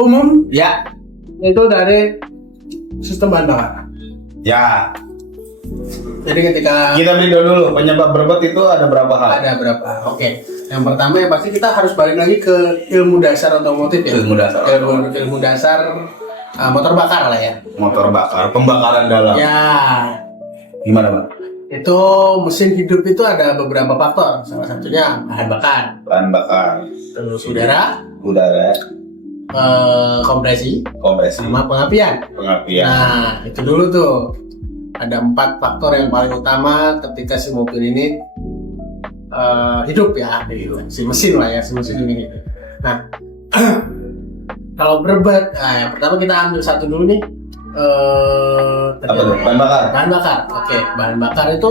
umum Ya. itu dari sistem bahan bakar. Ya. Jadi ketika Kita beri dulu penyebab berebut itu ada berapa hal? ada berapa? Oke. Yang pertama yang pasti kita harus balik lagi ke ilmu dasar otomotif ya. Ilmu dasar. Ilmu dasar motor bakar lah ya. Motor bakar, pembakaran dalam. Ya. Gimana Bang? Itu mesin hidup itu ada beberapa faktor. Salah satunya bahan bakar, Bahan bakar, terus udara, kompresi, kompresi, sama pengapian. pengapian. Nah, itu dulu tuh. Ada 4 faktor yang paling utama ketika si mobil ini hidup ya, si mesin lah ya, si mesin ini. Nah, kalau berebut, yang pertama kita ambil satu dulu nih. Apa tuh? Bahan bakar. Bahan bakar. Oke, bahan bakar itu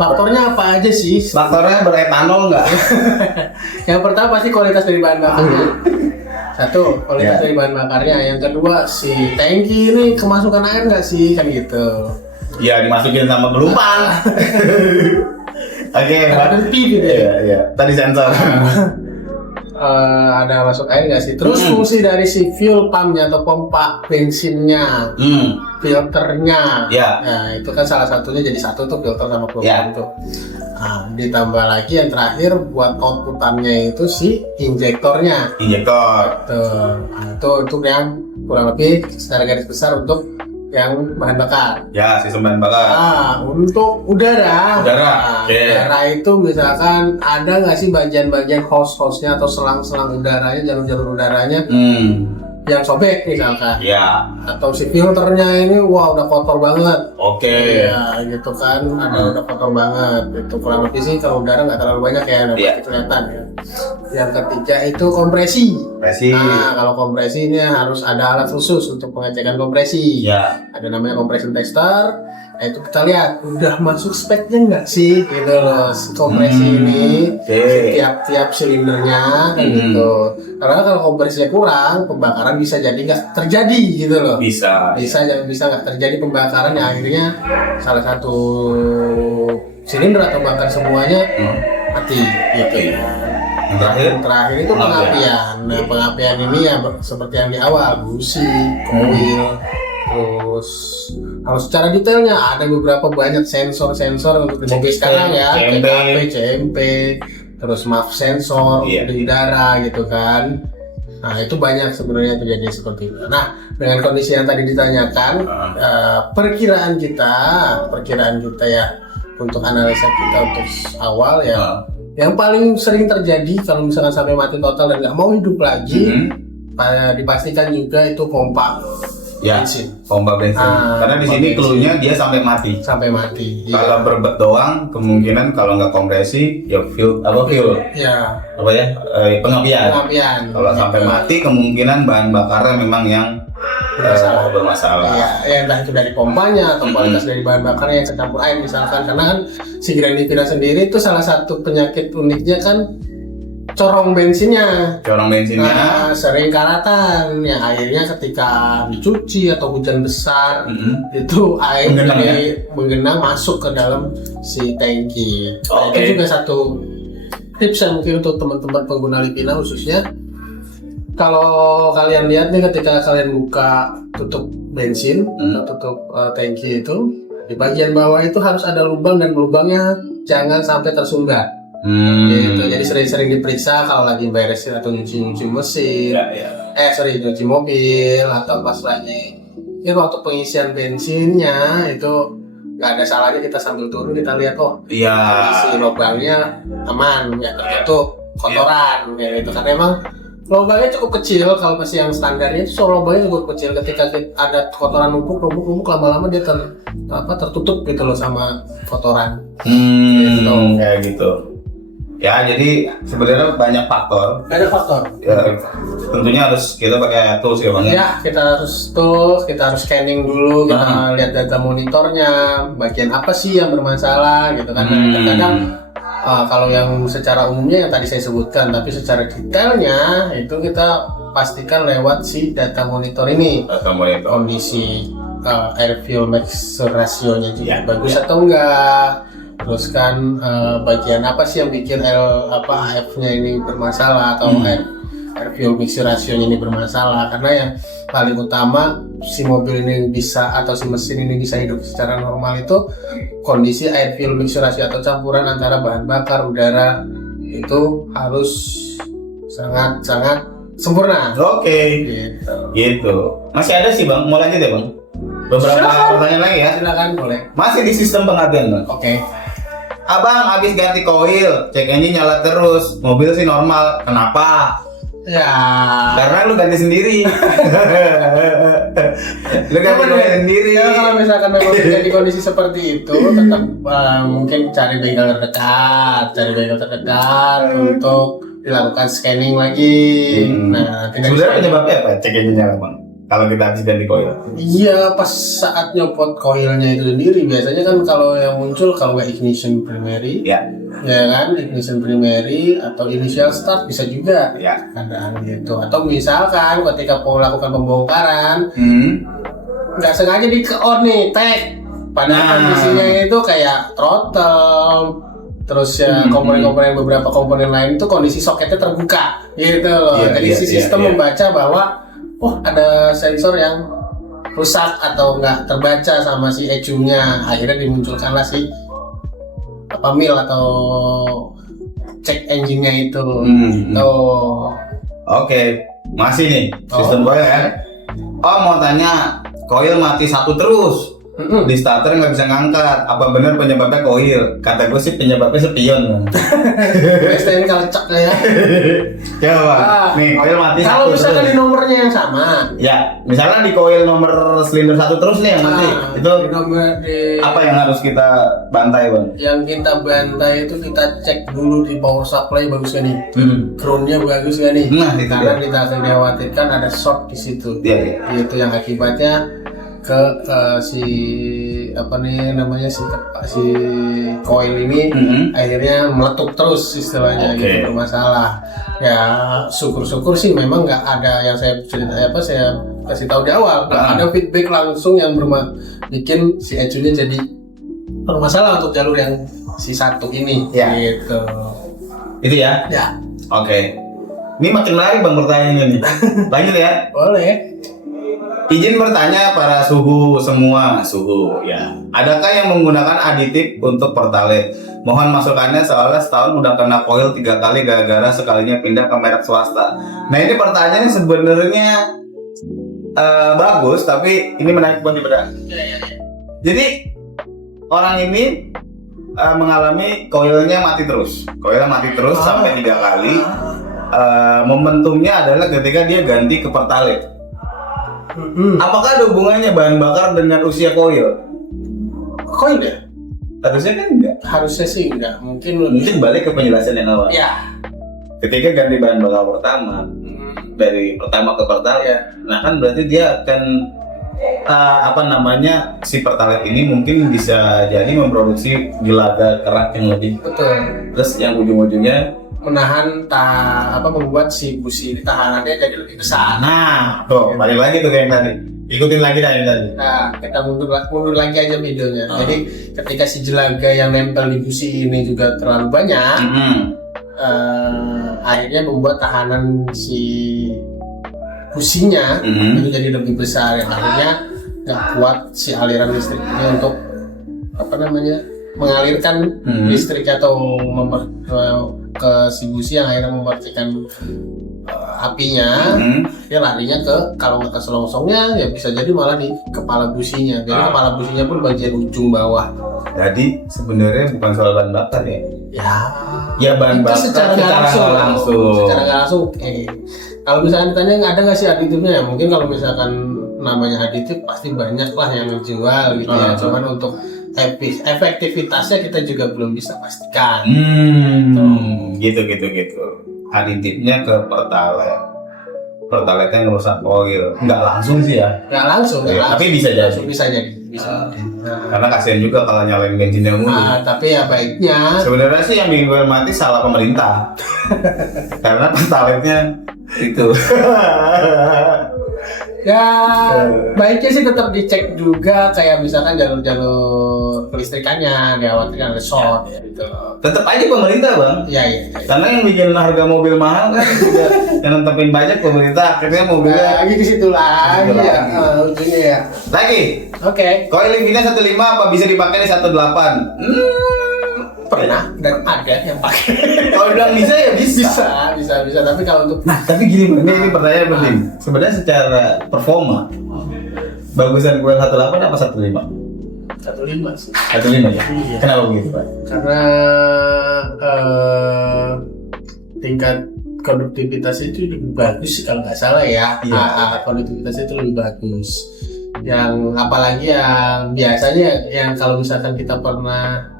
faktornya apa aja sih? Faktornya beretanol nggak? Yang pertama pasti kualitas dari bahan bakarnya. Satu, kualitas dari bahan bakarnya. Yang kedua, si tangki ini kemasukan air nggak sih, kan gitu. Ya dimasukin sama pelumpang. Oke. Berhenti gitu ya. Iya. Tadi sensor. Ada masuk air nggak sih? Terus fungsi dari si fuel pumpnya atau pompa bensinnya, filternya, nah itu kan salah satunya jadi satu tuh, filter sama fuel pump itu. Nah, ditambah lagi yang terakhir buat outputannya itu si injektornya. Injektor. Tuh, nah, itu untuk yang kurang lebih secara garis besar untuk yang bahan bakar. Ya, sistem bahan bakar. Untuk udara. Udara. Udara itu misalkan ada nggak sih bagian-bagian hose-nya atau selang-selang udaranya, jalur-jalur udaranya yang sobek misalkan. Ya. Atau si filternya ini wah udah kotor banget. Oke. Ya gitu kan, udah kotor banget. Itu kurang lebih sih kalau udara nggak terlalu banyak ya, pasti kelihatan ya. Yang ketiga itu kompresi. Nah, kalau kompresi ini harus ada alat khusus untuk pengecekan kompresi. Ya. Ada namanya compression tester. Nah, itu kita lihat udah masuk speknya nggak sih, gitu loh, kompresi ini tiap silindernya kan gitu. Karena kalau kompresinya kurang, pembakaran bisa jadi nggak terjadi gitu loh. Bisa nggak terjadi pembakaran yang akhirnya salah satu silinder atau bahkan semuanya mati gitu. Yang terakhir itu pengapian. Nah, pengapian ini ya seperti yang di awal, busi, koil, terus harus secara detailnya ada beberapa banyak sensor untuk di mobil sekarang ya, CMP, terus MAF sensor di udara gitu kan. Nah itu banyak sebenarnya terjadi seperti itu. Nah dengan kondisi yang tadi ditanyakan, perkiraan kita ya untuk analisa kita untuk awal ya, yang paling sering terjadi kalau misalkan sampai mati total dan nggak mau hidup lagi, dipastikan juga itu pompa. Bensin. Pompa bensin. Karena di sini cluenya dia sampai mati. Kalau berebut doang, kemungkinan kalau nggak kompresi, ya fuel. Ya. Pengapian. Kalau sampai mati, kemungkinan bahan bakarnya memang yang bermasalah. Ya, entah itu dari pompanya atau kualitas dari bahan bakarnya yang kecampur air misalkan. Karena kan si Grand Livina sendiri itu salah satu penyakit uniknya kan corong bensinnya sering karatan yang akhirnya ketika dicuci atau hujan besar itu air menggenang masuk ke dalam si tangki. Itu juga satu tips yang mungkin untuk teman-teman pengguna Livina khususnya, kalau kalian lihat nih ketika kalian buka tutup bensin atau tutup tangki itu, di bagian bawah itu harus ada lubang dan lubangnya jangan sampai tersumbat. Gitu. Jadi sering-sering diperiksa kalau lagi beresin atau nyuci mesin, nyuci mobil atau pas lagi itu waktu pengisian bensinnya itu nggak ada salahnya kita sambil turun kita lihat isi lubangnya aman, ya tertutup kotoran kayak gitu. Karena emang lubangnya cukup kecil kalau masih yang standarnya itu lubangnya cukup kecil. Ketika ada kotoran numpuk lama-lama dia tertutup gitu loh sama kotoran. Gitu. Kayak gitu. Ya, jadi sebenarnya banyak faktor. Ya, tentunya harus kita pakai tools ya Bang. Ya, kita harus scanning dulu, kita lihat data monitornya, bagian apa sih yang bermasalah gitu kan. Kadang kalau yang secara umumnya yang tadi saya sebutkan, tapi secara detailnya itu kita pastikan lewat si data monitor ini. Kondisi air fuel mixture ratio-nya juga bagus atau enggak. Terus kan bagian apa sih yang bikin AF-nya ini bermasalah atau air fuel mixture ratio-nya ini bermasalah? Karena yang paling utama si mobil ini bisa atau si mesin ini bisa hidup secara normal itu kondisi air fuel mixture ratio atau campuran antara bahan bakar udara itu harus sangat sempurna. Oke. Gitu. Masih ada sih Bang, mau lanjut ya Bang? Beberapa pertanyaan lagi ya. Silakan, boleh. Masih di sistem pengabdian Bang. Oke. Abang habis ganti koil, cek engine nyala terus, mobil sih normal. Kenapa? Ya. Karena lu ganti sendiri. Lu ganti koil sendiri. Ya, kalau misalkan memang jadi kondisi seperti itu, tetap mungkin cari bengkel terdekat untuk dilakukan scanning lagi. Nah, sebenarnya penyebabnya apa? Cek engine nyala Bang. Kalau kita habis ganti koil. Iya, pas saat nyopot koilnya itu sendiri biasanya kan kalau yang muncul kalau nggak ignition primary, ya kan, ignition primary atau initial start bisa juga, keadaan gitu. Atau misalkan ketika mau melakukan pembongkaran, nggak sengaja di on nih, tag, padahal kondisinya itu kayak throttle, terus ya komponen-komponen beberapa komponen lain itu kondisi soketnya terbuka, gitu loh. Jadi si sistem membaca bahwa ada sensor yang rusak atau nggak terbaca sama si ECU-nya, akhirnya dimunculkanlah si mil atau cek engine-nya itu. Oke, masih nih sistem koil ya. Mau tanya, koil mati satu terus. Di starter nggak bisa ngangkat. Apa benar penyebabnya koil? Kata gue sih penyebabnya spion. STNK lecak ya. Coba, nih koil mati kalau satu misalkan terus. di nomornya yang sama. Ya, misalnya di koil nomor silinder satu terus nih yang mati. Itu apa yang harus kita bantai Bang? Yang kita bantai itu kita cek dulu di power supply bagus gak nih? Groundnya bagus gak nih? Nah, itu karena kita akan dikhawatirkan ada short di situ. Itu yang akibatnya ke si coil ini akhirnya meletup terus istilahnya, gitu bermasalah. Ya syukur-syukur sih memang nggak ada yang saya kasih tahu di awal, nggak ada feedback langsung yang bikin si ECU-nya jadi bermasalah untuk jalur yang si satu ini, gitu. Itu ya? Ya. Oke. Ini makin menarik Bang pertanyaannya nih. Lanjut ya? Boleh. Izin bertanya para suhu semua, ya. Adakah yang menggunakan aditif untuk Pertalite? Mohon masukannya soalnya setahun udah kena koil 3 kali gara-gara sekalinya pindah ke merek swasta. Nah ini pertanyaannya sebenarnya bagus, tapi ini menarik buat dibedah. Jadi orang ini mengalami koilnya mati terus sampai 3 kali. Momentumnya adalah ketika dia ganti ke Pertalite. Apakah ada hubungannya bahan bakar dengan usia koil? Koil ya? Harusnya kan enggak. Harusnya sih enggak. Mungkin balik ke penjelasan yang awal. Ya. Ketika ganti bahan bakar pertama, dari pertama ke Pertalite, nah kan berarti dia akan si Pertalite ini mungkin bisa jadi memproduksi gelaga kerak yang lebih. Betul. Terus yang ujung-ujungnya menahan membuat si busi tahanannya jadi lebih besar. Nah, tuh balik lagi tuh kayak yang tadi. Ikutin lagi dah yang tadi. Nah, kita mundur lagi aja videonya. Jadi ketika si jelaga yang nempel di busi ini juga terlalu banyak, akhirnya membuat tahanan si businya itu jadi lebih besar, yang akhirnya nggak kuat si aliran listriknya untuk mengalirkan listrik atau ke si busi, yang akhirnya mematikan apinya. Dia larinya kalau nggak ke selongsongnya ya bisa jadi malah di kepala businya. Jadi kepala businya pun bagian ujung bawah. Jadi sebenarnya bukan soal bahan bakar ya? Ya bahan bakar secara nggak langsung. Kalau misalnya ditanya ada nggak sih aditifnya, ya mungkin kalau misalkan namanya aditif pasti banyak lah yang menjual gitu ya. Cuman untuk efektivitasnya kita juga belum bisa pastikan. Gitu. Aditifnya ke pertalite yang ngerusak oil. Nggak langsung sih ya? Nggak langsung. Tapi bisa jadi. Bisa jadi. Karena kasihan juga kalau nyalain bensin yang mulu. Tapi ya baiknya. Sebenarnya sih yang bikin oil mati salah pemerintah. Karena pertalite-nya itu. Ya baiknya sih tetap dicek juga, kayak misalkan jalur kelistrikannya dikhawatirkan ada short gitu. Tetap aja pemerintah bang. Iya. Karena yang bikin harga mobil mahal kan juga yang nentepin pajak pemerintah, akhirnya mobilnya lagi di situ lagi ya ujungnya ya. Lagi. Oke. Coil Infinity 15 apa bisa dipakai di 18? Pernah dan ada yang pakai. Kalau bilang bisa ya bisa. Bisa. Tapi kalau untuk tapi gini bang, ini pertanyaan penting. Sebenarnya secara performa bagusan coil 18 apa 15? 15 sih. 15 ya? Iya. Kenapa begitu Pak? Karena tingkat konduktivitasnya itu lebih bagus sih kalau nggak salah ya. Konduktivitasnya itu lebih bagus. Yang apalagi yang biasanya yang kalau misalkan kita pernah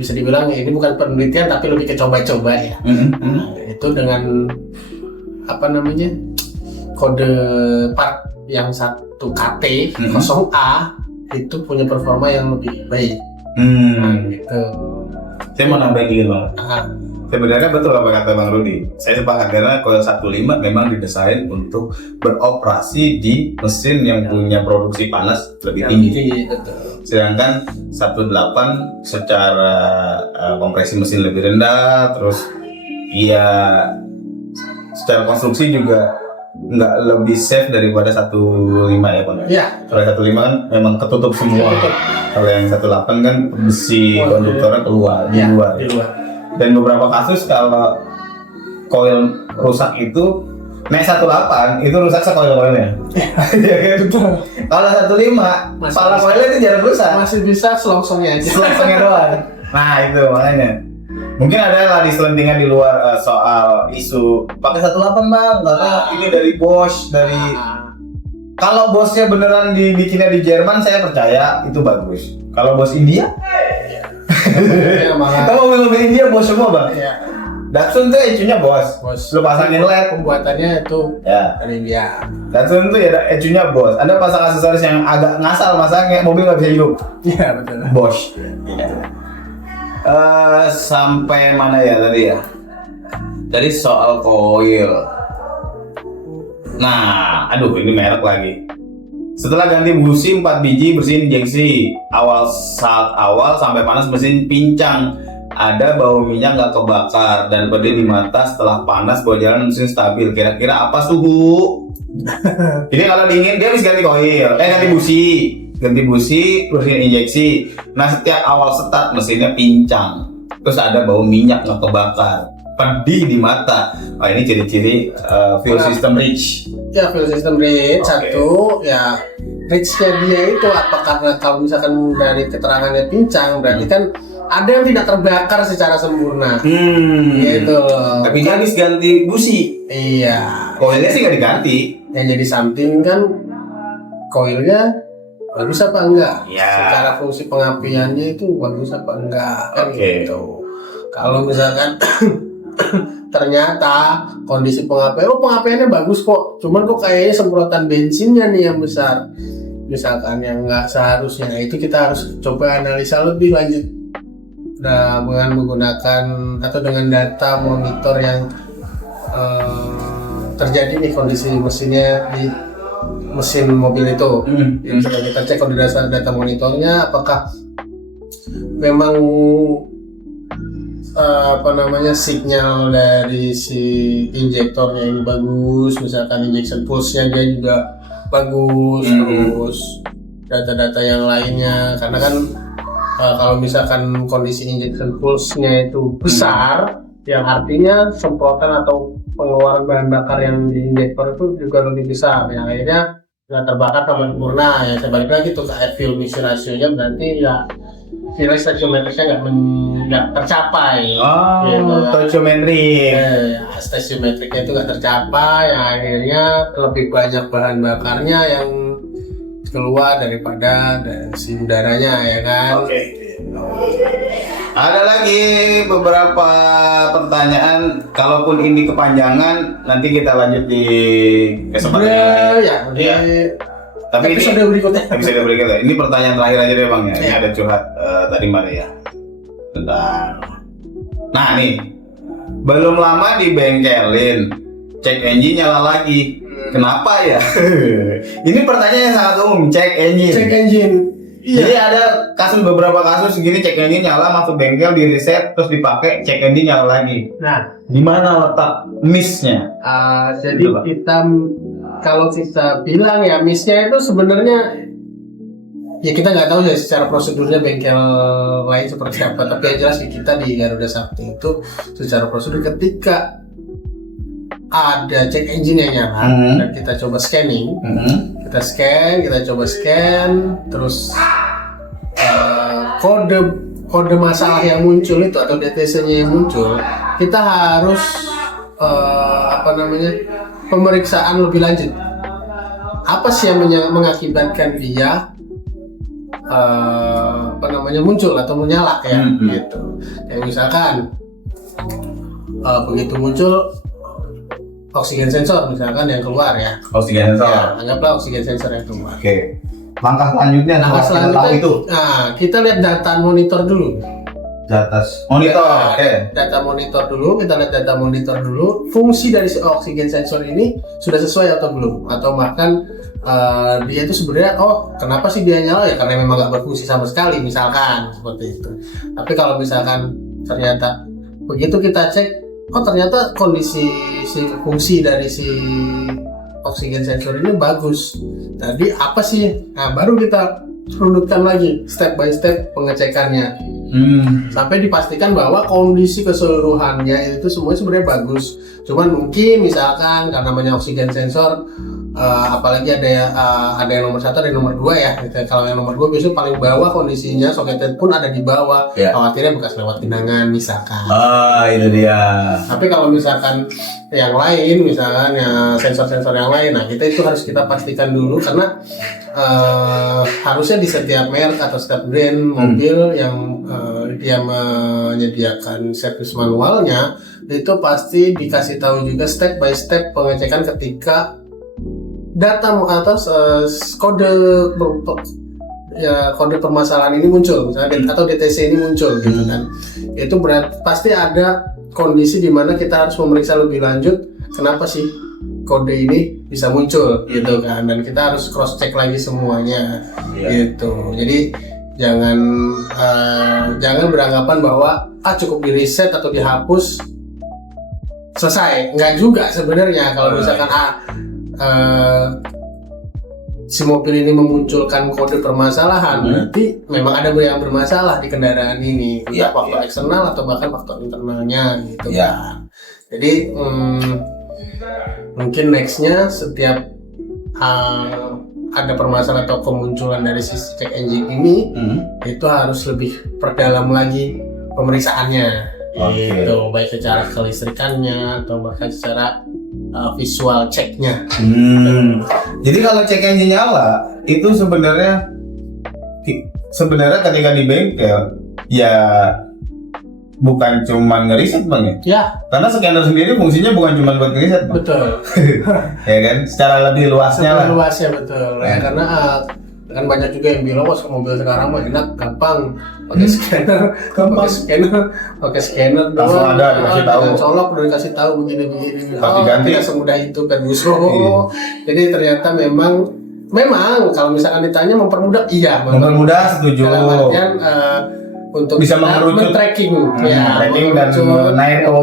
bisa dibilang ini bukan penelitian tapi lebih ke coba-coba ya. Itu dengan kode part yang 1 KT 0A itu punya performa yang lebih baik. Gitu. Saya mau nambahin dikit bang. Sebenarnya betul apa kata Bang Rudi. Saya sepakat karena coil 15 memang didesain untuk beroperasi di mesin yang punya produksi panas lebih tinggi. Sedangkan 18 secara kompresi mesin lebih rendah, terus ya secara konstruksi juga nggak lebih safe daripada 15 ya Bang. Iya. Kalau 15 kan memang ketutup semua. Kalau yang 18 kan besi konduktornya keluar di luar. Dan beberapa kasus kalau coil rusak itu naik 18 itu rusak sekoil-koilnya. Kalau 15 pala koilnya itu jarang rusak. Masih bisa selongsongnya aja. Selongsongnya doang. Nah itu makanya. Mungkin ada lah di selentingan di luar soal isu pakai 18 bang, karena ini dari Bosch dari. Kalau bosnya beneran dibikinnya di Jerman saya percaya itu bagus. Kalau bos India? Kalau mobil India bos semua bang. Datsun tuh ecunya bos. Lu pasangin LED. Pembuatannya itu dari India. Datsun tuh ya ecunya bos. Anda pasang aksesoris yang agak ngasal masangnya mobil nggak bisa hidup. Iya betul. Bosch. Sampai mana ya tadi ya? Dari soal coil. Nah, aduh ini merek lagi. Setelah ganti busi 4 biji bersihin injeksi saat awal sampai panas mesin pincang, ada bau minyak nggak kebakar dan pedih di mata. Setelah panas bawa jalan mesin stabil. Kira-kira apa suhu? Jadi kalau dingin dia habis ganti coil, ganti busi bersihin injeksi. Nah setiap awal start mesinnya pincang, terus ada bau minyak nggak kebakar, pedih di mata. Ini ciri-ciri fuel system rich. Ya fuel system rich. Satu ya richnya dia itu apa, karena kalau misalkan dari keterangannya pincang berarti kan ada yang tidak terbakar secara sempurna. Gitu loh. Tapi dia habis ganti busi. Iya. Coilnya sih nggak diganti. Yang jadi something kan coilnya bagus apa enggak? Ya. Secara fungsi pengapiannya itu bagus apa enggak? Kan gitu. Kalau misalkan ternyata kondisi pengapiannya bagus kok, cuman kok kayaknya semprotan bensinnya nih yang besar, misalkan yang nggak seharusnya, itu kita harus coba analisa lebih lanjut dengan menggunakan atau dengan data monitor yang terjadi nih kondisi mesinnya di mesin mobil itu. Kita cek kondisi data monitornya apakah memang sinyal dari si injektornya ini bagus, misalkan injection pulse-nya dia juga bagus, terus data-data yang lainnya, karena kan kalau misalkan kondisi injection pulse-nya itu besar, yang artinya semprotan atau pengeluaran bahan bakar yang di injektor itu juga lebih besar, yang akhirnya nggak terbakar sama sempurna. Ya saya balik lagi tuh ke air fuel emission ratio-nya, berarti ya nilai stachiometriknya nggak tercapai. Gitu, stoichiometrik. Stachiometriknya itu nggak tercapai, yang akhirnya lebih banyak bahan bakarnya yang keluar daripada dari si udaranya, ya kan. Oke. Ada lagi beberapa pertanyaan, kalaupun ini kepanjangan nanti kita lanjut di kesempatan yang lain. Ya, Tapi episode berikutnya. Episode berikutnya. Ini pertanyaan terakhir aja deh Bang ya. Ini ada curhat tadi Maria. Bentar. Nah nih, belum lama dibengkelin, cek engine nyala lagi. Kenapa ya? Ini pertanyaan yang sangat umum, cek engine. Cek engine. Iya. Jadi ada beberapa kasus gini, cek engine nyala, masuk bengkel, di reset, terus dipakai, cek engine nyala lagi. Nah, di mana letak miss-nya? Jadi kalau kita bilang ya miss-nya itu sebenarnya ya kita nggak tahu ya secara prosedurnya bengkel lain seperti apa, tapi yang jelas kita di Garuda Sakti itu secara prosedur ketika ada cek engine yang nyala dan kita coba scanning, kita coba scan, terus kode masalah yang muncul itu atau DTC-nya yang muncul, kita harus pemeriksaan lebih lanjut. Apa sih yang mengakibatkan dia muncul atau menyala ya, gitu. Kayak misalkan begitu muncul oksigen sensor misalkan yang keluar ya. Oksigen sensor. Ya, anggaplah oksigen sensor yang keluar. Oke. Langkah selanjutnya itu. Nah, kita lihat data monitor dulu. Monitor. Data monitor dulu, kita lihat data monitor dulu. Fungsi dari oksigen sensor ini sudah sesuai atau belum? Atau bahkan dia itu sebenarnya kenapa sih dia nyala ya karena memang nggak berfungsi sama sekali misalkan seperti itu. Tapi kalau misalkan ternyata begitu kita cek ternyata kondisi fungsi dari si oksigen sensor ini bagus. Jadi apa sih? Nah, baru kita runutkan lagi step by step pengecekannya. Sampai dipastikan bahwa kondisi keseluruhannya itu semua sebenarnya bagus. Cuman mungkin misalkan karena namanya oksigen sensor, apalagi ada yang nomor 1, ada yang nomor 2 ya. Kalau yang nomor 2 biasanya paling bawah kondisinya, soketnya pun ada di bawah. Khawatirnya bekas lewat genangan misalkan. Itu dia. Tapi kalau misalkan yang lain, misalkan ya sensor-sensor yang lain, nah itu harus kita pastikan dulu karena harusnya di setiap merek atau setiap brand mobil yang dia menyediakan servis manualnya itu pasti dikasih tahu juga step by step pengecekan ketika data atau kode permasalahan ini muncul misalnya atau DTC ini muncul gitu kan. Itu berarti pasti ada kondisi di mana kita harus memeriksa lebih lanjut kenapa sih kode ini bisa muncul gitu kan, dan kita harus cross check lagi semuanya gitu. Jadi jangan beranggapan bahwa cukup di reset atau dihapus selesai, nggak juga sebenarnya. Kalau misalkan si mobil ini memunculkan kode permasalahan, berarti memang ada yang bermasalah di kendaraan ini, faktor eksternal atau bahkan faktor internalnya gitu kan. Jadi mungkin nextnya setiap ada permasalahan atau kemunculan dari sisi cek engine ini, itu harus lebih perdalam lagi pemeriksaannya, gitu, baik secara kelistrikannya atau bahkan secara visual ceknya. Jadi kalau cek engine nyala itu sebenarnya ketika di bengkel ya bukan cuma ngeriset Bang ya? Karena scanner sendiri fungsinya bukan cuma buat ngeriset Bang. Betul. Ya kan? Secara lebih luasnya lah. Luasnya betul. Ya, karena kan banyak juga yang bilang mobil sekarang mah enak, gampang pakai scanner, pakai scanner langsung ada dikasih tahu. Colok udah dikasih tahu begini. Tidak semudah itu kan musuh. Jadi ternyata memang kalau misalkan ditanya mempermudah, iya. Mempermudah setuju. Dalam artian untuk bisa kita mengerucut tracking tracking dan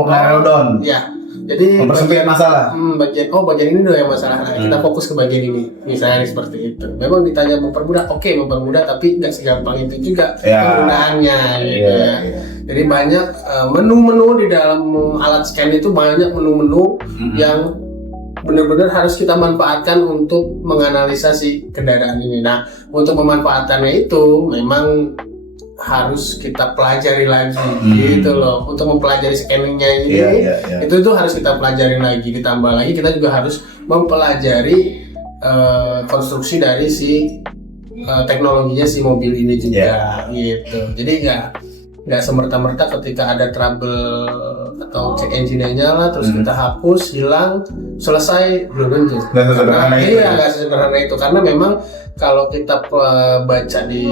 narrow down. Ya. Jadi mempersempit masalah. Bagian ini doang yang masalah. Nah, kita fokus ke bagian ini. Misalnya seperti itu. Memang ditanya mempermudah, mempermudah, tapi nggak segampang itu juga penggunaannya gitu ya. Jadi banyak menu-menu di dalam alat scan itu, banyak menu-menu yang benar-benar harus kita manfaatkan untuk menganalisa si kendaraan ini. Nah, untuk memanfaatkannya itu memang harus kita pelajari lagi gitu loh. Untuk mempelajari scanningnya ini itu tuh harus kita pelajarin lagi. Ditambah lagi kita juga harus mempelajari konstruksi dari si teknologinya si mobil ini juga gitu. Jadi nggak semerta-merta ketika ada trouble atau check engine-nya nyala terus kita hapus, hilang, selesai, belum tentu. Nggak sesederhana itu karena memang kalau kita baca di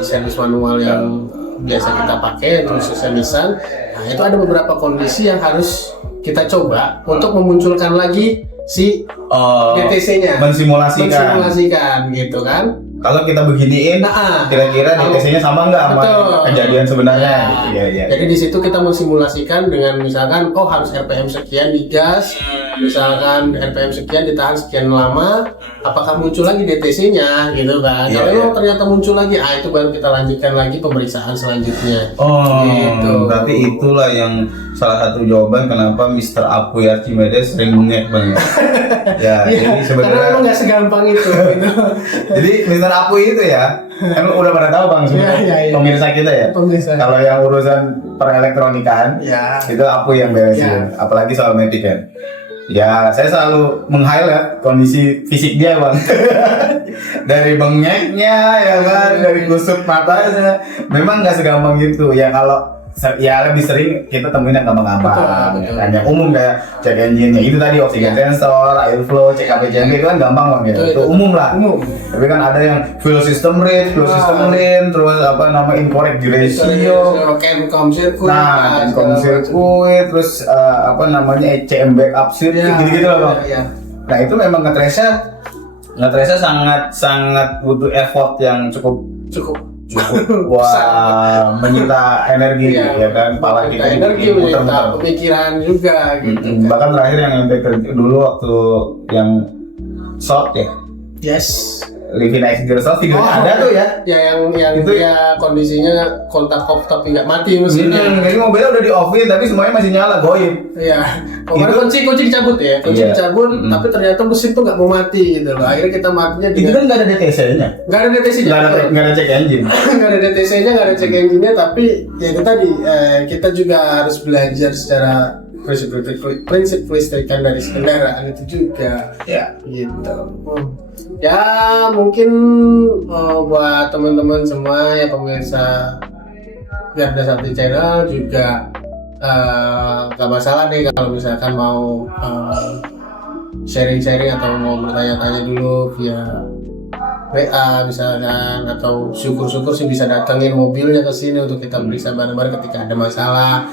servis manual yang biasa kita pakai untuk servisan, nah itu ada beberapa kondisi yang harus kita coba untuk memunculkan lagi si DTC-nya, mensimulasikan gitu kan. Kalau kita beginiin, kira-kira DTC-nya sama nggak sama kejadian sebenarnya? Jadi di situ kita mensimulasikan dengan misalkan, harus RPM sekian digas, misalkan RPM sekian ditahan sekian lama, apakah muncul lagi DTC-nya, gitu kan? Kalau ternyata muncul lagi, itu baru kita lanjutkan lagi pemeriksaan selanjutnya. Gitu. Berarti itulah yang salah satu jawaban kenapa Mr. Apu Archimedes sering bengek banget. Jadi sebenarnya karena memang nggak segampang itu. Gitu. Jadi Mr. Apu itu ya, kan udah pada tahu bang semua pemirsa kita ya. Kalau yang urusan perelektronikan, itu Apu yang beresin, apalagi soal metik kan. Ya, saya selalu meng-highlight kondisi fisik dia bang. Dari bengeknya ya kan, dari kusut matanya, memang nggak segampang gitu. Ya kalau lebih sering kita temuin yang gampang-gampang, yang umum kayak cek engine-nya itu tadi oksigen sensor, air flow, cek KPCMB itu kan gampang bang ya, itu umum lah. Tapi kan ada yang fuel system rate, fuel system lane, terus incorrect ratio, Encom circuit, circuit, terus ECM backup circuit, gitu-gitu lah bang. Nah itu memang ngetrace sangat butuh effort yang cukup menyita energi ya kan, pala kita energi, menyita pemikiran juga gitu. Bahkan terakhir yang dulu waktu yang short Livina X Zero videonya ada tuh ya. Yang itu ya kondisinya kontak off tapi nggak mati mesinnya. Jadi mobilnya udah di offin tapi semuanya masih nyala goib. Iya. Kunci dicabut ya, dicabut tapi ternyata mesin tuh nggak mau mati gitu loh. Akhirnya kita matinya. Itu kan nggak ada DTC-nya. Nggak ada DTC-nya. Nggak ada cek engine. Nggak ada DTC-nya, nggak ada cek engine-nya, tapi ya itu tadi kita juga harus belajar secara prinsip kelistrikan dari kendaraan itu juga. Gitu. Ya mungkin buat teman-teman semua ya pemirsa Garda Sakti Channel juga gak masalah nih kalau misalkan mau sharing-sharing atau mau bertanya-tanya dulu via WA misalkan, atau syukur-syukur sih bisa datengin mobilnya ke sini untuk kita periksa bareng-bareng ketika ada masalah,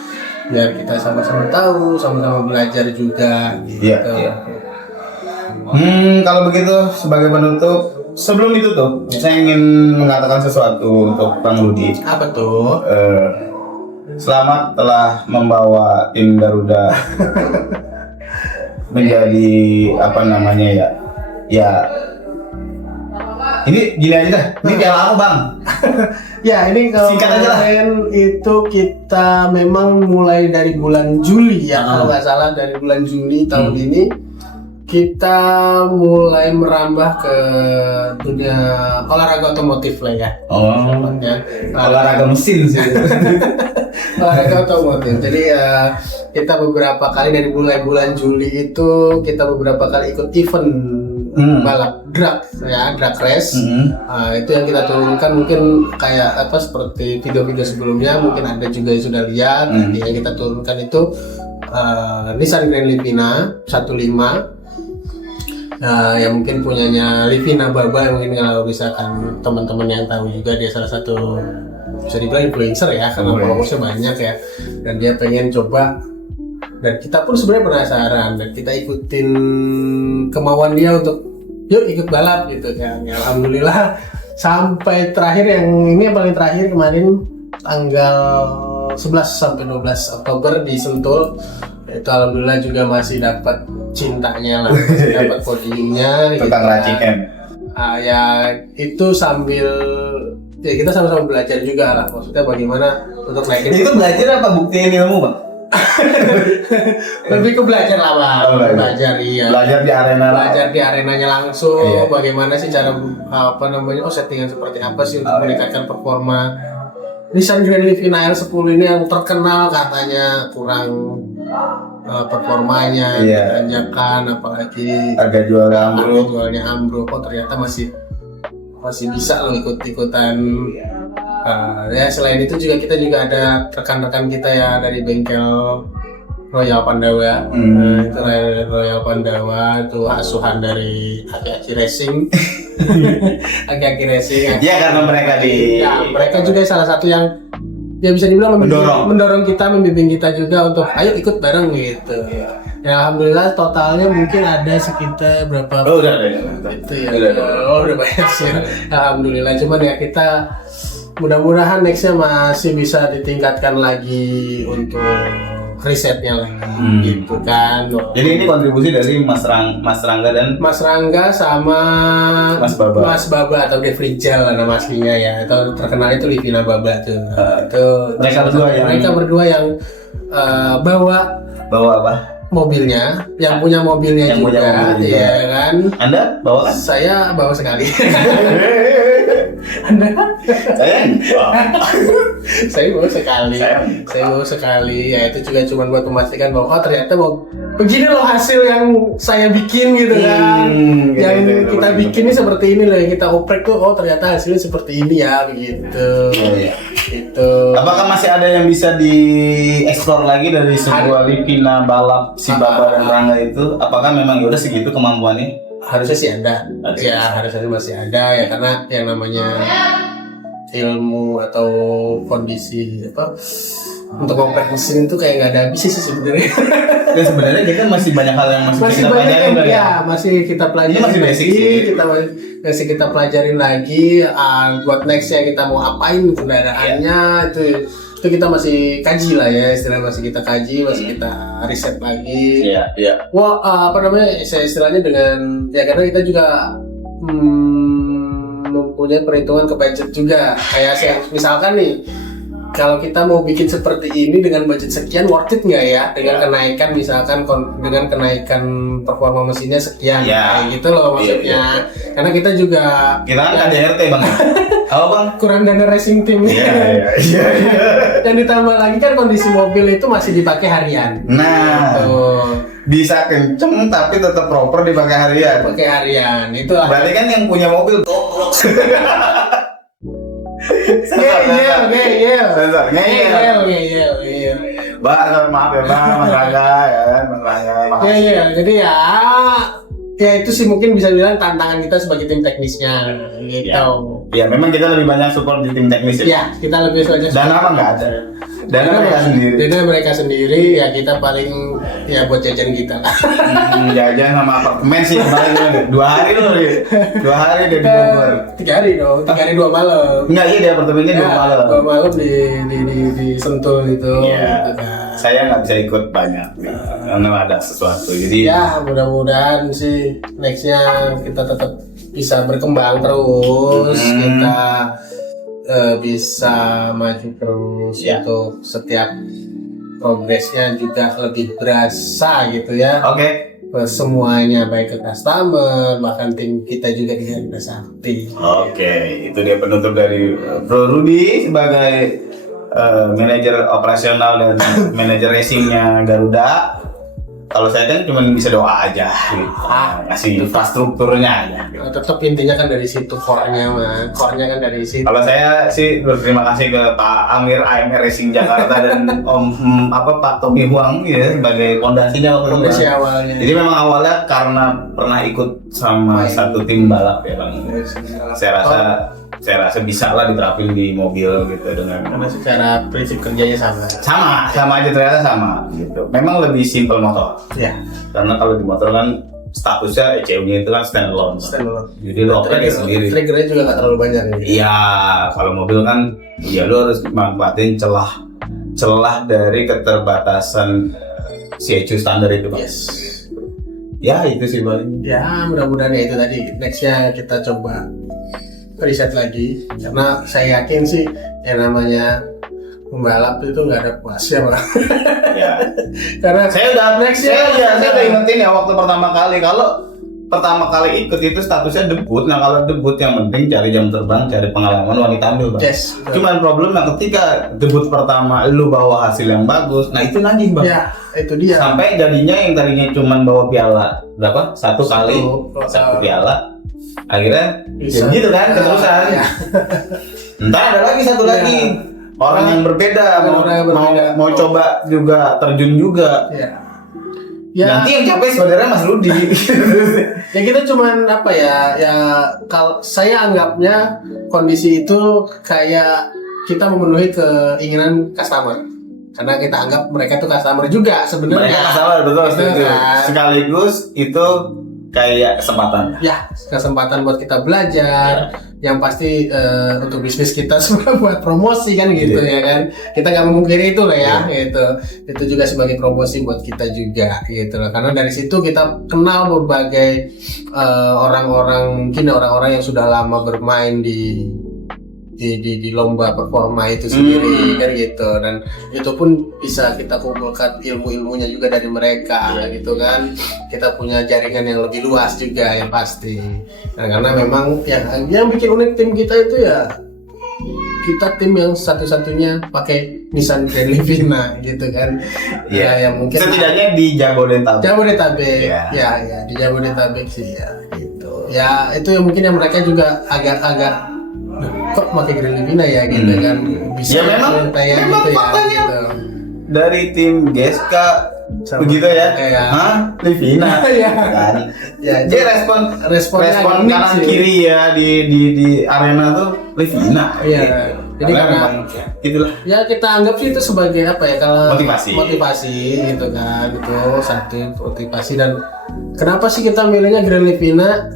biar kita sama-sama tahu, sama-sama belajar juga gitu. Kalau begitu sebagai penutup, sebelum itu tuh saya ingin mengatakan sesuatu untuk Bang Rudi. Apa tuh? Selamat telah membawa tim Garuda menjadi ini gini aja dah. Ini piala apa bang? Ya ini kalau kemarin itu kita memang mulai dari bulan Juli ya, kalau nggak salah dari bulan Juli tahun ini kita mulai merambah ke dunia olahraga otomotif lah ya. Olahraga mesin sih. Olahraga otomotif. Jadi kita beberapa kali dari mulai bulan Juli itu kita beberapa kali ikut event balap drag race. Itu yang kita turunkan mungkin kayak seperti video-video sebelumnya mungkin ada juga yang sudah lihat. Yang kita turunkan itu Nissan Grand Livina 15. Yang mungkin punyanya Livina Baba, mungkin kalau misalkan teman-teman yang tahu juga dia salah satu bisa dibilang influencer ya, karena followersnya banyak ya, dan dia pengen coba, dan kita pun sebenarnya penasaran dan kita ikutin kemauan dia untuk yuk ikut balap gitu kan. Ya, alhamdulillah sampai terakhir yang paling terakhir kemarin tanggal 11 sampai 12 Oktober di Sentul. Itu alhamdulillah juga masih dapat cintanya lah, masih dapat podiumnya. Tukang racikan. Ya itu sambil ya kita sama-sama belajar juga lah, maksudnya bagaimana untuk naikin. Itu belajar apa buktiin ilmu, Bang? Lebih ke belajar lah, Bang. Belajar iya. Belajar di arena. Belajar di arenanya langsung. Iya. Bagaimana sih cara settingan seperti apa sih untuk meningkatkan performa. Nissan Grand Livina L10 ini yang terkenal katanya kurang performanya, tanjakan, apalagi harga jualnya ambruk. Kok ternyata masih bisa loh ikut-ikutan. Ya selain itu juga kita juga ada rekan-rekan kita ya dari bengkel Royal Pandawa. Itu Royal Pandawa itu asuhan dari Aki-Aki Racing. Aki-Aki Racing. Ya karena mereka mereka juga salah satu yang ya bisa dibilang mendorong kita, membimbing kita juga untuk ayo ikut bareng gitu. Ya alhamdulillah totalnya mungkin ada sekitar berapa? Udah. Itu ya. Udah banyak sih. Alhamdulillah, cuman ya kita mudah-mudahan nextnya masih bisa ditingkatkan lagi untuk risetnya lagi gitu kan. Jadi ini kontribusi dari Mas Rangga dan Mas Rangga sama Mas Baba atau Devrijal nama aslinya ya. Itu terkenal itu Livina Baba tuh. Itu mereka berdua yang bawa apa? Mobilnya, yang punya mobilnya juga, ya kan? Anda bawa kan? Saya bawa sekali. Anda? Saya bawa sekali. Ya itu juga cuma buat memastikan bahwa ternyata begini loh hasil yang saya bikin gitu kan. Yang kita bikin ini seperti ini loh, yang kita oprek tuh ternyata hasilnya seperti ini ya begitu. Itu. Apakah masih ada yang bisa dieksplor lagi dari sebuah Livina balap si Baba dan Rangga itu? Apakah memang udah segitu kemampuannya? Harusnya sih ada. Harusnya masih ada ya, karena yang namanya ilmu atau kondisi untuk ngoprek mesin itu kayak nggak ada habisnya sih sebenarnya. Dan sebenarnya kita masih banyak hal yang masih kita pelajarin masih kita pelajarin. Ini masih basic sih. Masih kita pelajarin lagi. Buat nextnya kita mau apain kendaraannya itu kita masih kaji lah ya, istilahnya masih kita kaji, masih kita riset lagi. Iya. Wah, istilahnya dengan ya karena kita juga mempunyai perhitungan ke budget juga. Kayak misalkan nih, kalau kita mau bikin seperti ini dengan budget sekian, worth it nggak ya? Dengan kenaikan misalkan dengan kenaikan performa mesinnya sekian, kayak gitu loh maksudnya. Karena kita kan KDRT Bang. Apa Bang? Kurang dana racing team. Iya. Dan ditambah lagi kan kondisi mobil itu masih dipakai harian. Nah, bisa kenceng tapi tetap proper dipakai harian. Pakai harian itu. Berarti kan yang punya mobil goblok. Ngeyel. Maaf ya Bang, Mas Rangga ya, Mas Rangga. Jadi ya itu sih mungkin bisa bilang tantangan kita sebagai tim teknisnya gitu. Ya memang kita lebih banyak support di tim teknis ya. Iya, kita lebih banyak. Dana apa nggak ada? Dana mereka sendiri ya, kita paling ya buat jajan kita lah. Jajan sama apartemen sih kemarin 2 hari loh. 2 hari dari Bogor. 3 hari dong, 3 hari 2 malam. Enggak, iya di apartemennya 2 malam. 2 malam di Sentul gitu. Iya. Saya nggak bisa ikut banyak karena ada sesuatu. Jadi ya mudah-mudahan sih nextnya kita tetap bisa berkembang terus, kita bisa maju terus untuk setiap progresnya juga lebih berasa gitu ya. Oke. Semuanya baik ke customer, bahkan tim kita juga di Garuda Sakti. Oke, itu dia penutup dari Bro Rudy sebagai manajer operasional dan manajer racingnya Garuda. Kalau saya kan cuma bisa doa aja gitu. Ngasih infrastrukturnya aja. Tetap intinya kan dari situ core-nya kan dari situ. Kalau saya sih berterima kasih ke Pak Amir AMR Racing Jakarta dan Pak Tommy Huang ya sebagai fondasinya fondasi awalnya. Jadi memang awalnya karena pernah ikut sama satu tim balap ya Bang. Saya rasa bisa lah diterapin di mobil gitu karena secara prinsip kerjanya sama aja ternyata sama gitu. Memang lebih simple motor ya, karena kalau di motor kan statusnya ECU-nya itu kan standalone. Jadi lo operate sendiri. Triggernya juga nggak terlalu banyak. Iya, kalau mobil kan, ya lo harus manfaatin celah dari keterbatasan si ECU standar itu, Pak. Yes. Ya itu sih paling. Ya mudah-mudahan ya itu tadi. Nextnya kita coba riset lagi, karena saya yakin sih yang namanya pembalap itu nggak ada puasnya, Pak. Ya. Karena Saya udah nextnya saya udah ingetin ya waktu pertama kali, kalau pertama kali ikut itu statusnya debut. Nah kalau debut yang penting cari jam terbang, cari pengalaman wanita ambil, Bang. yes. Cuman problemnya ketika debut pertama lu bawa hasil yang bagus, nah itu nagih, Bang. Ya itu dia. Sampai jadinya yang tadinya cuman bawa piala berapa? Satu piala. Akhirnya Bisa. ya gitu kan keterusan. Ya. Entar ada lagi satu Ya. lagi. Orang yang berbeda, Orang yang berbeda. mau coba juga terjun juga. Ya. Ya. Nanti yang capek sebenarnya Mas Rudi. Ya kita cuman apa ya kalau saya anggapnya kondisi itu kayak kita memenuhi keinginan customer, karena kita anggap mereka tuh customer juga sebenarnya. Mereka salah, betul, Gitu setuju. kan. Sekaligus itu kayak kesempatan. Ya kesempatan buat kita belajar, yang pasti untuk bisnis kita semua buat promosi kan gitu ya kan. Kita nggak memungkiri itu lah ya gitu. Itu juga sebagai promosi buat kita juga gitu loh. Karena dari situ kita kenal berbagai orang-orang, mungkin orang-orang yang sudah lama bermain di lomba performa itu sendiri kan gitu, dan itu pun bisa kita kumpulkan ilmu-ilmunya juga dari mereka gitu kan. Kita punya jaringan yang lebih luas juga yang pasti. Nah, karena memang yang bikin unik tim kita itu ya kita tim yang satu-satunya pakai Nissan Grand Livina gitu kan. Ya yang mungkin setidaknya di Jabodetabek. Ya di Jabodetabek sih ya gitu. Ya itu yang mungkin yang mereka juga agak kok pakai Grand Livina ya gitu kan. Bisa Ya memang gitu faktanya ya, gitu. dari tim GSK Sama. begitu ya. Iya. Hah? Livina. Iya. Kan. Ya, Dia responnya respon unik kanan sih. kiri ya di arena tuh Livina. Iya. Jadi Karena karena memang itulah. ya kita anggap sih itu sebagai apa ya, kalau Motivasi gitu kan, itu satu motivasi. Dan kenapa sih kita milihnya Grand Livina?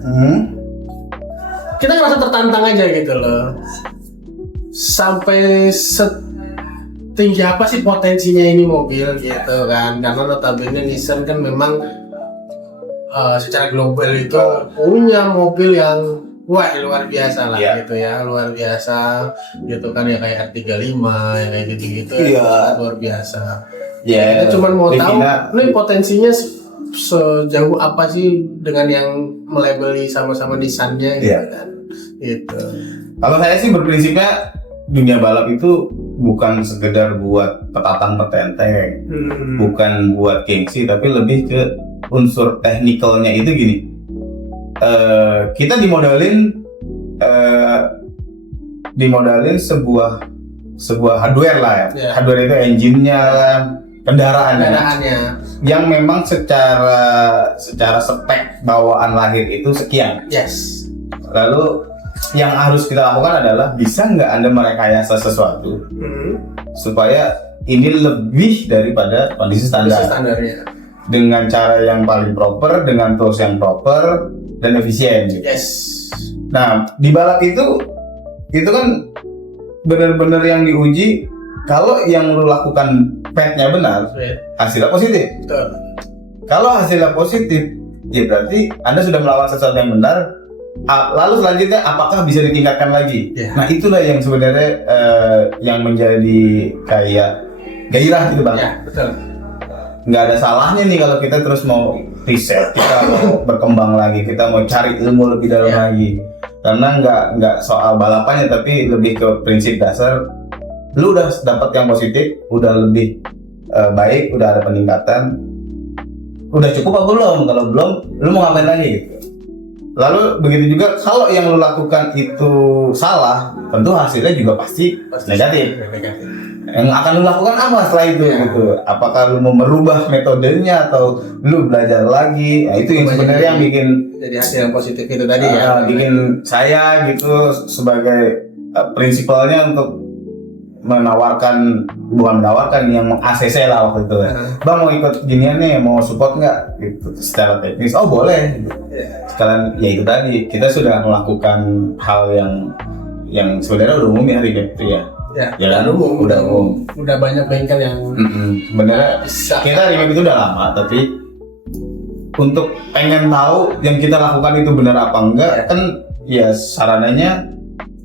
Kita ngerasa tertantang aja gitu loh. Sampai setinggi apa sih potensinya ini mobil gitu kan. Karena notabene Nissan kan memang secara global itu punya mobil yang luar biasa lah gitu ya, luar biasa gitu kan, ya kayak R35 ya kayak gitu-gitu ya, luar biasa. Ya, Kita cuma mau tahu Livina, nih potensinya sejauh apa sih dengan yang melabeli sama-sama Nissan-nya gitu kan. Gitu. kalau saya sih berprinsipnya dunia balap itu bukan sekedar buat petatang petenteng, bukan buat gengsi, tapi lebih ke unsur teknikalnya itu gini. Kita dimodalin sebuah hardware lah ya. Hardware itu engine-nya lah, kendaraannya yang memang secara spek bawaan lahir itu sekian. Yes. Lalu yang harus kita lakukan adalah bisa nggak Anda merekayasa sesuatu supaya ini lebih daripada kondisi standarnya dengan cara yang paling proper, dengan tools yang proper dan efisien. Yes. Nah di balap itu kan benar-benar yang diuji kalau yang lu lakukan petnya benar, hasilnya positif. Betul. Kalau hasilnya positif, ya berarti Anda sudah melakukan sesuatu yang benar. Lalu selanjutnya apakah bisa ditingkatkan lagi? Nah itulah yang sebenarnya yang menjadi kayak gairah gitu Bang. Betul. Nggak ada salahnya nih kalau kita terus mau riset, kita mau berkembang lagi, kita mau cari ilmu lebih dalam lagi. Karena nggak soal balapannya, tapi lebih ke prinsip dasar. Lu udah dapat yang positif, udah lebih baik, udah ada peningkatan, udah cukup apa belum? Kalau belum, lu mau ngapain lagi gitu. Lalu begitu juga kalau yang lu lakukan itu salah, tentu hasilnya juga pasti negatif. Yang akan lu lakukan apa setelah itu gitu? Apakah lu mau merubah metodenya atau lu belajar lagi? Nah, itu yang sebenarnya yang bikin jadi hasil yang positif itu tadi bikin saya gitu sebagai prinsipalnya untuk bukan menawarkan yang meng-ACC lah waktu itu. Bang mau ikut ginian nih, mau support nggak? Gitu secara teknis. Oh boleh. Sekalian ya itu tadi kita sudah melakukan hal yang sebenarnya udah umum ya di Depri ya. Ya kan? Udah umum. Udah banyak bengkel yang Sebenarnya bisa. kita di itu udah lama, tapi untuk pengen tahu yang kita lakukan itu benar apa enggak kan ya sarananya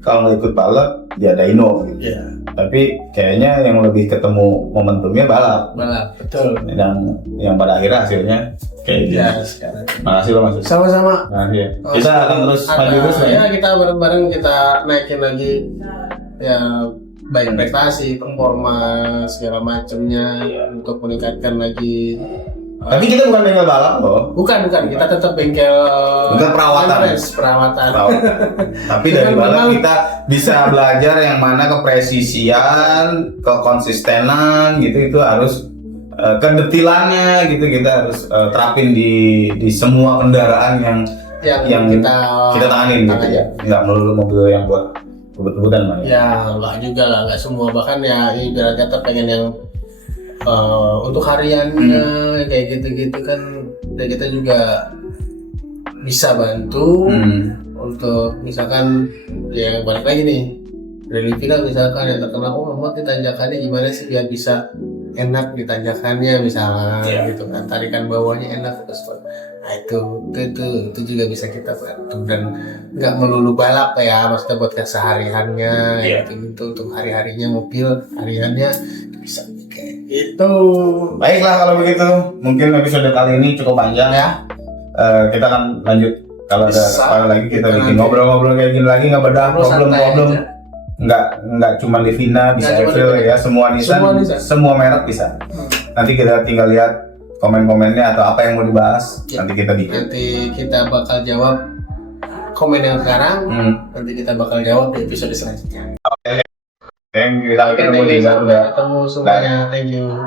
kalau nggak ikut balap ya dyno gitu. Tapi kayaknya yang lebih ketemu momentumnya balap, betul. dan yang pada akhirnya hasilnya kayak gini. Sekarang. Makasih loh Mas. Sama-sama. Ya. Kita akan terus maju terus ya kita bareng-bareng kita naikin lagi ya baik prestasi, performa segala macamnya untuk meningkatkan lagi. Tapi kita bukan bengkel balap loh. Bukan, kita tetap bengkel perawatan. Tapi dari balap kita bisa belajar yang mana kepresisian, kekonsistenan gitu itu harus kedetilannya gitu kita harus terapin di semua kendaraan yang kita tanganin gitu ya. Nggak melulu mobil yang buat kebut-kebutan lah. Ya nggak juga lah, nggak semua, bahkan ya ibarat kata pengen yang untuk hariannya kayak gitu-gitu kan ya kita juga bisa bantu untuk misalkan ya balik lagi nih dari kita misalkan yang terkena memang ditanjakannya gimana sih biar bisa enak ditanjakannya misalnya gitu kan, tarikan bawahnya enak terus nah itu juga bisa kita bantu dan nggak melulu balap ya, maksudnya buat kesehariannya gitu untuk hari-harinya mobil hariannya bisa kayak gitu. Baiklah kalau begitu mungkin episode kali ini cukup panjang ya. Kita akan lanjut kalau ada apa lagi kita bikin ngobrol-ngobrol kayak gini lagi, nggak bedah problem nggak cuma Livina bisa Evil ya, semua Nissan semua merek bisa. Nanti kita tinggal lihat komen-komennya atau apa yang mau dibahas nanti kita bikin. Nanti kita bakal jawab komen yang sekarang, nanti kita bakal jawab di episode selanjutnya. Thank you, kita ketemu di semuanya, thank you.